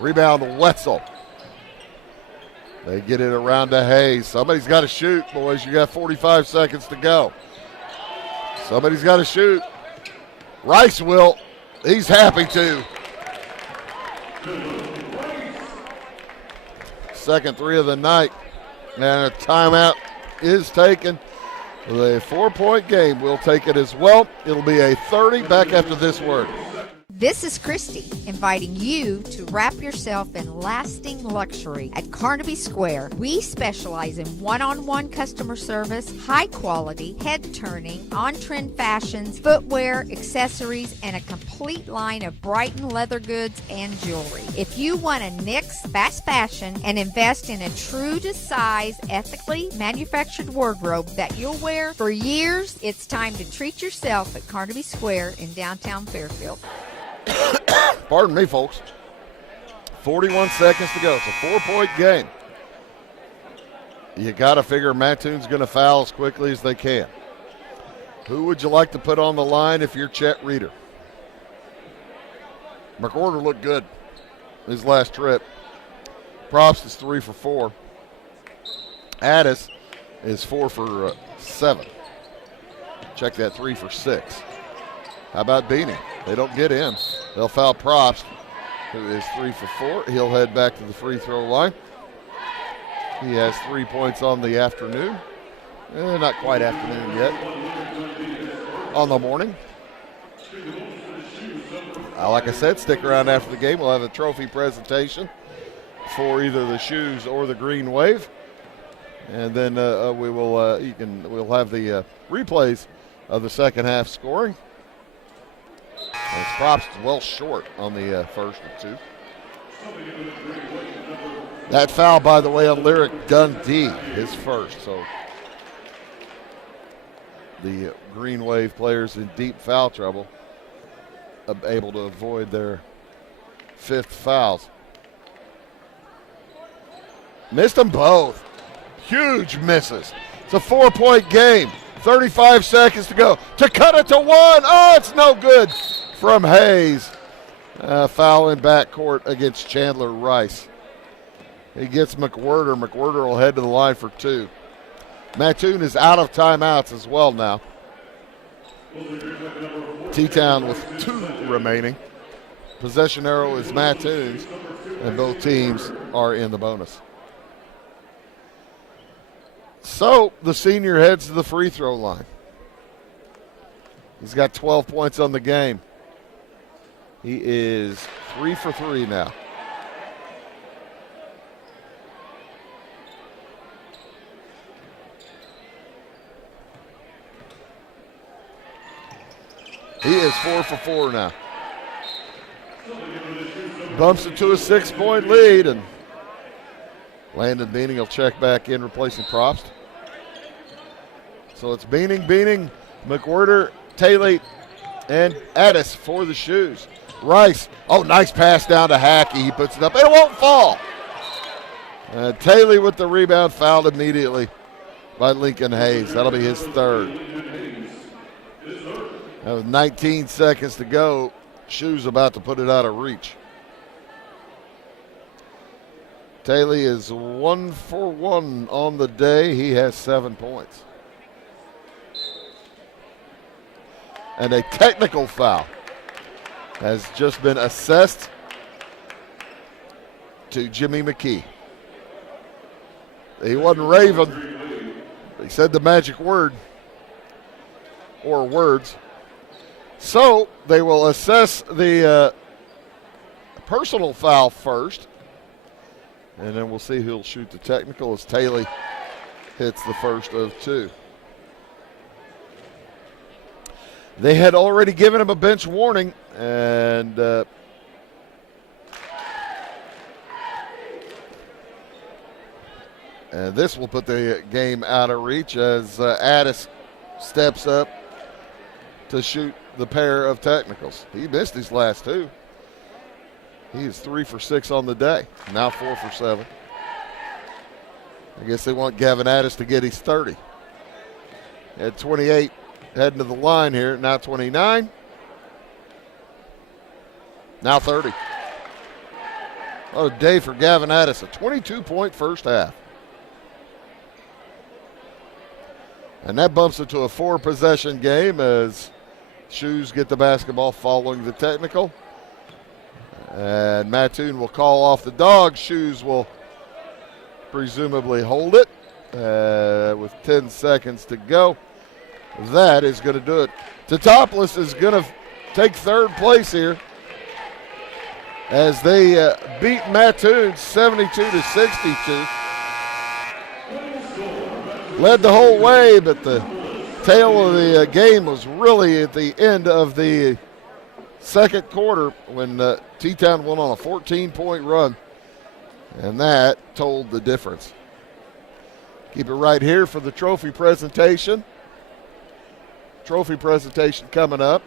Rebound Wetzel. They get it around to Hayes. Somebody's got to shoot, boys. You got 45 seconds to go. Somebody's got to shoot. Rice will. He's happy to. Second three of the night. And a timeout is taken. With a 4-point game, we'll take it as well. It'll be a 30 back after this word. This is Christy, inviting you to wrap yourself in lasting luxury at Carnaby Square. We specialize in one-on-one customer service, high quality, head-turning, on-trend fashions, footwear, accessories, and a complete line of Brighton leather goods and jewelry. If you want to nix fast fashion and invest in a true-to-size, ethically manufactured wardrobe that you'll wear for years, it's time to treat yourself at Carnaby Square in downtown Fairfield. Pardon me, folks. 41 seconds to go. It's a 4-point game. You got to figure Mattoon's going to foul as quickly as they can. Who would you like to put on the line if you're Chet Reeder? McWhorter looked good his last trip. Probst is 3 for 4. Addis is 4 for 7. Check that, 3 for 6. How about Beanie? They don't get in. They'll foul Probst, who is 3 for 4. He'll head back to the free throw line. He has 3 points on the afternoon. Not quite afternoon yet. On the morning. Like I said, stick around after the game. We'll have a trophy presentation for either the Shoes or the Green Wave. And then we'll have the replays of the second half scoring. And Probst well short on the first and 2. That foul, by the way, on Lyric Dundee, his first. So the Green Wave players in deep foul trouble, able to avoid their 5th fouls. Missed them both. Huge misses. It's a 4-point game. 35 seconds to go. To cut it to 1. Oh, it's no good from Hayes. Foul in backcourt against Chandler Rice. He gets McWhorter. McWhorter will head to the line for 2. Mattoon is out of timeouts as well now. T-Town with 2 remaining. Possession arrow is Mattoon's, and both teams are in the bonus. So the senior heads to the free throw line. He's got 12 points on the game. He is 3 for 3 now. He is 4 for 4 now. Bumps it to a 6-point lead, and Landon Beaning will check back in, replacing Probst. So it's Beaning, McWhirter, Taylor, and Addis for the Shoes. Rice, nice pass down to Hackey. He puts it up, and it won't fall. Taylor with the rebound, fouled immediately by Lincoln Hayes. That'll be his third. That was 19 seconds to go. Shoes about to put it out of reach. Taylor is 1 for 1 on the day. He has 7 points. And a technical foul has just been assessed to Jimmy McKee. He wasn't raving. He said the magic word or words. So they will assess the personal foul first, and then we'll see who'll shoot the technical as Taylor hits the first of 2. They had already given him a bench warning, and this will put the game out of reach as Addis steps up to shoot the pair of technicals. He missed his last 2. He is 3 for 6 on the day, now 4 for 7. I guess they want Gavin Addis to get his 30. At 28, heading to the line here, now 29, now 30. What a day for Gavin Addis, a 22-point first half. And that bumps it to a 4-possession game as Shoes get the basketball following the technical. And Mattoon will call off the dog. Shoes will presumably hold it with 10 seconds to go. That is going to do it. Teutopolis is going to take third place here as they beat Mattoon 72-62. Led the whole way, but the tail of the game was really at the end of the second quarter when T-Town went on a 14-point run, and that told the difference. Keep it right here for the trophy presentation. Trophy presentation coming up.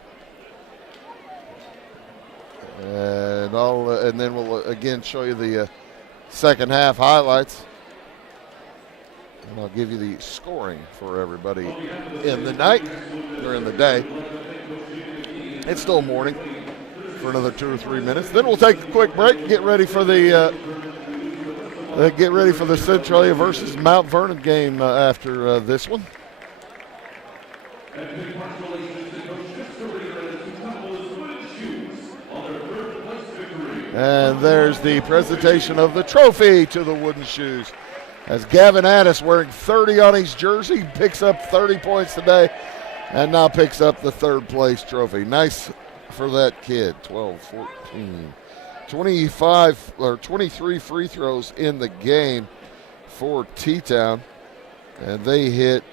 And then we'll again show you the second half highlights. And I'll give you the scoring for everybody in the night or in the day. It's still morning for another 2 or 3 minutes. Then we'll take a quick break. Get ready for the Centralia versus Mount Vernon game after this one. And there's the presentation of the trophy to the Wooden Shoes. As Gavin Addis, wearing 30 on his jersey, picks up 30 points today and now picks up the third place trophy. Nice for that kid. 12, 14, 25 or 23 free throws in the game for T-Town. And they hit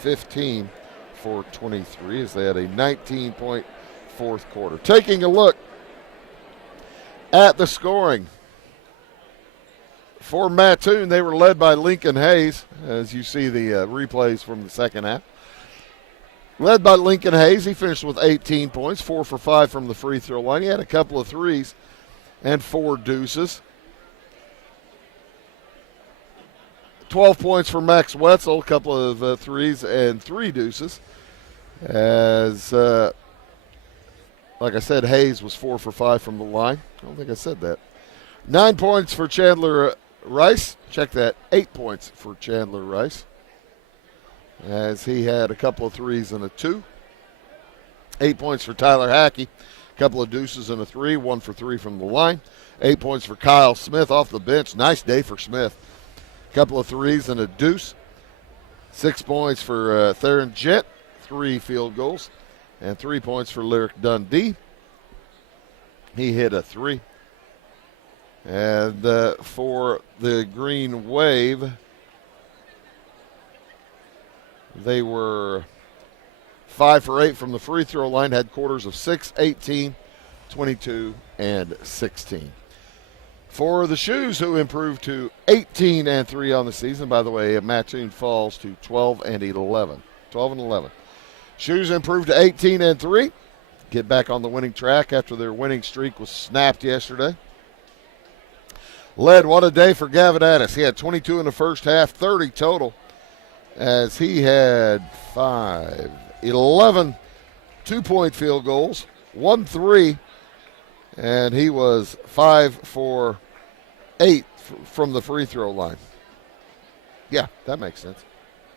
15 for 23 as they had a 19-point fourth quarter. Taking a look at the scoring. For Mattoon, they were led by Lincoln Hayes, as you see the replays from the second half. Led by Lincoln Hayes, he finished with 18 points, 4 for 5 from the free throw line. He had a couple of threes and 4 deuces. 12 points for Max Wetzel, a couple of threes and 3 deuces. As, like I said, Hayes was 4 for 5 from the line. I don't think I said that. 9 points for Chandler Rice. Check that. 8 points for Chandler Rice, as he had a couple of threes and a 2. 8 points for Tyler Hackey. A couple of deuces and a 3. 1 for 3 from the line. 8 points for Kyle Smith off the bench. Nice day for Smith. A couple of threes and a deuce. 6 points for Theron Jett. 3 field goals. And 3 points for Lyric Dundee. He hit a 3. And for the Green Wave, they were 5 for 8 from the free throw line, had quarters of 6, 18, 22, and 16. For the Shoes, who improved to 18 and 3 on the season, by the way, Mattoon falls to 12 and 11. 12 and 11. Shoes improved to 18 and 3. Get back on the winning track after their winning streak was snapped yesterday. Led, what a day for Gavin Addis. He had 22 in the first half, 30 total, as he had 11 two-point field goals, 1 3, and he was 5 for 8 from the free throw line. Yeah, that makes sense.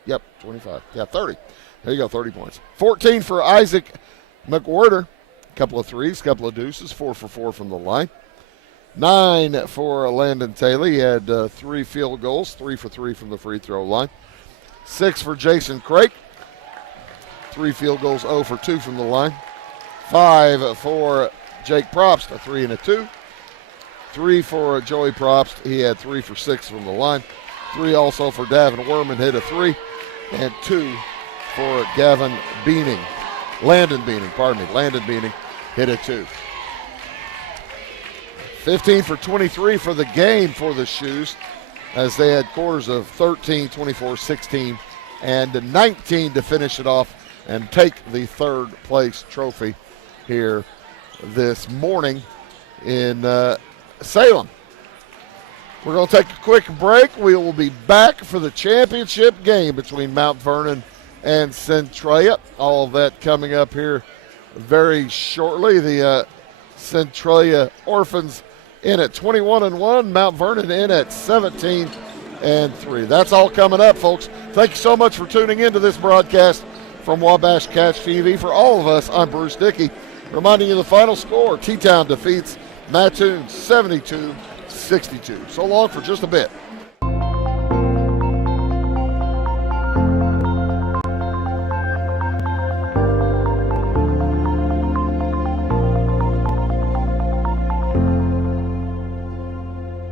Yep, 25. Yeah, 30. There you go, 30 points. 14 for Isaac McWhirter. Couple of threes, couple of deuces, 4 for 4 from the line. 9 for Landon Taylor. He had 3 field goals, 3 for 3 from the free throw line. 6 for Jason Craik. 3 field goals, 0 for 2 from the line. 5 for Jake Probst, a 3 and a 2. 3 for Joey Probst. He had 3 for 6 from the line. 3 also for Davin Werman, hit a 3. And 2 for Gavin Beaning. Landon Beaning hit a 2. 15 for 23 for the game for the Shoes, as they had quarters of 13, 24, 16, and 19 to finish it off and take the third place trophy here this morning in Salem. We're going to take a quick break. We will be back for the championship game between Mount Vernon and Centralia. All of that coming up here very shortly. The Centralia Orphans in at 21-1, Mount Vernon in at 17-3. That's all coming up, folks. Thank you so much for tuning into this broadcast from Wabash Catch TV. For all of us, I'm Bruce Dickey, reminding you the final score. T-Town defeats Mattoon 72-62. So long for just a bit.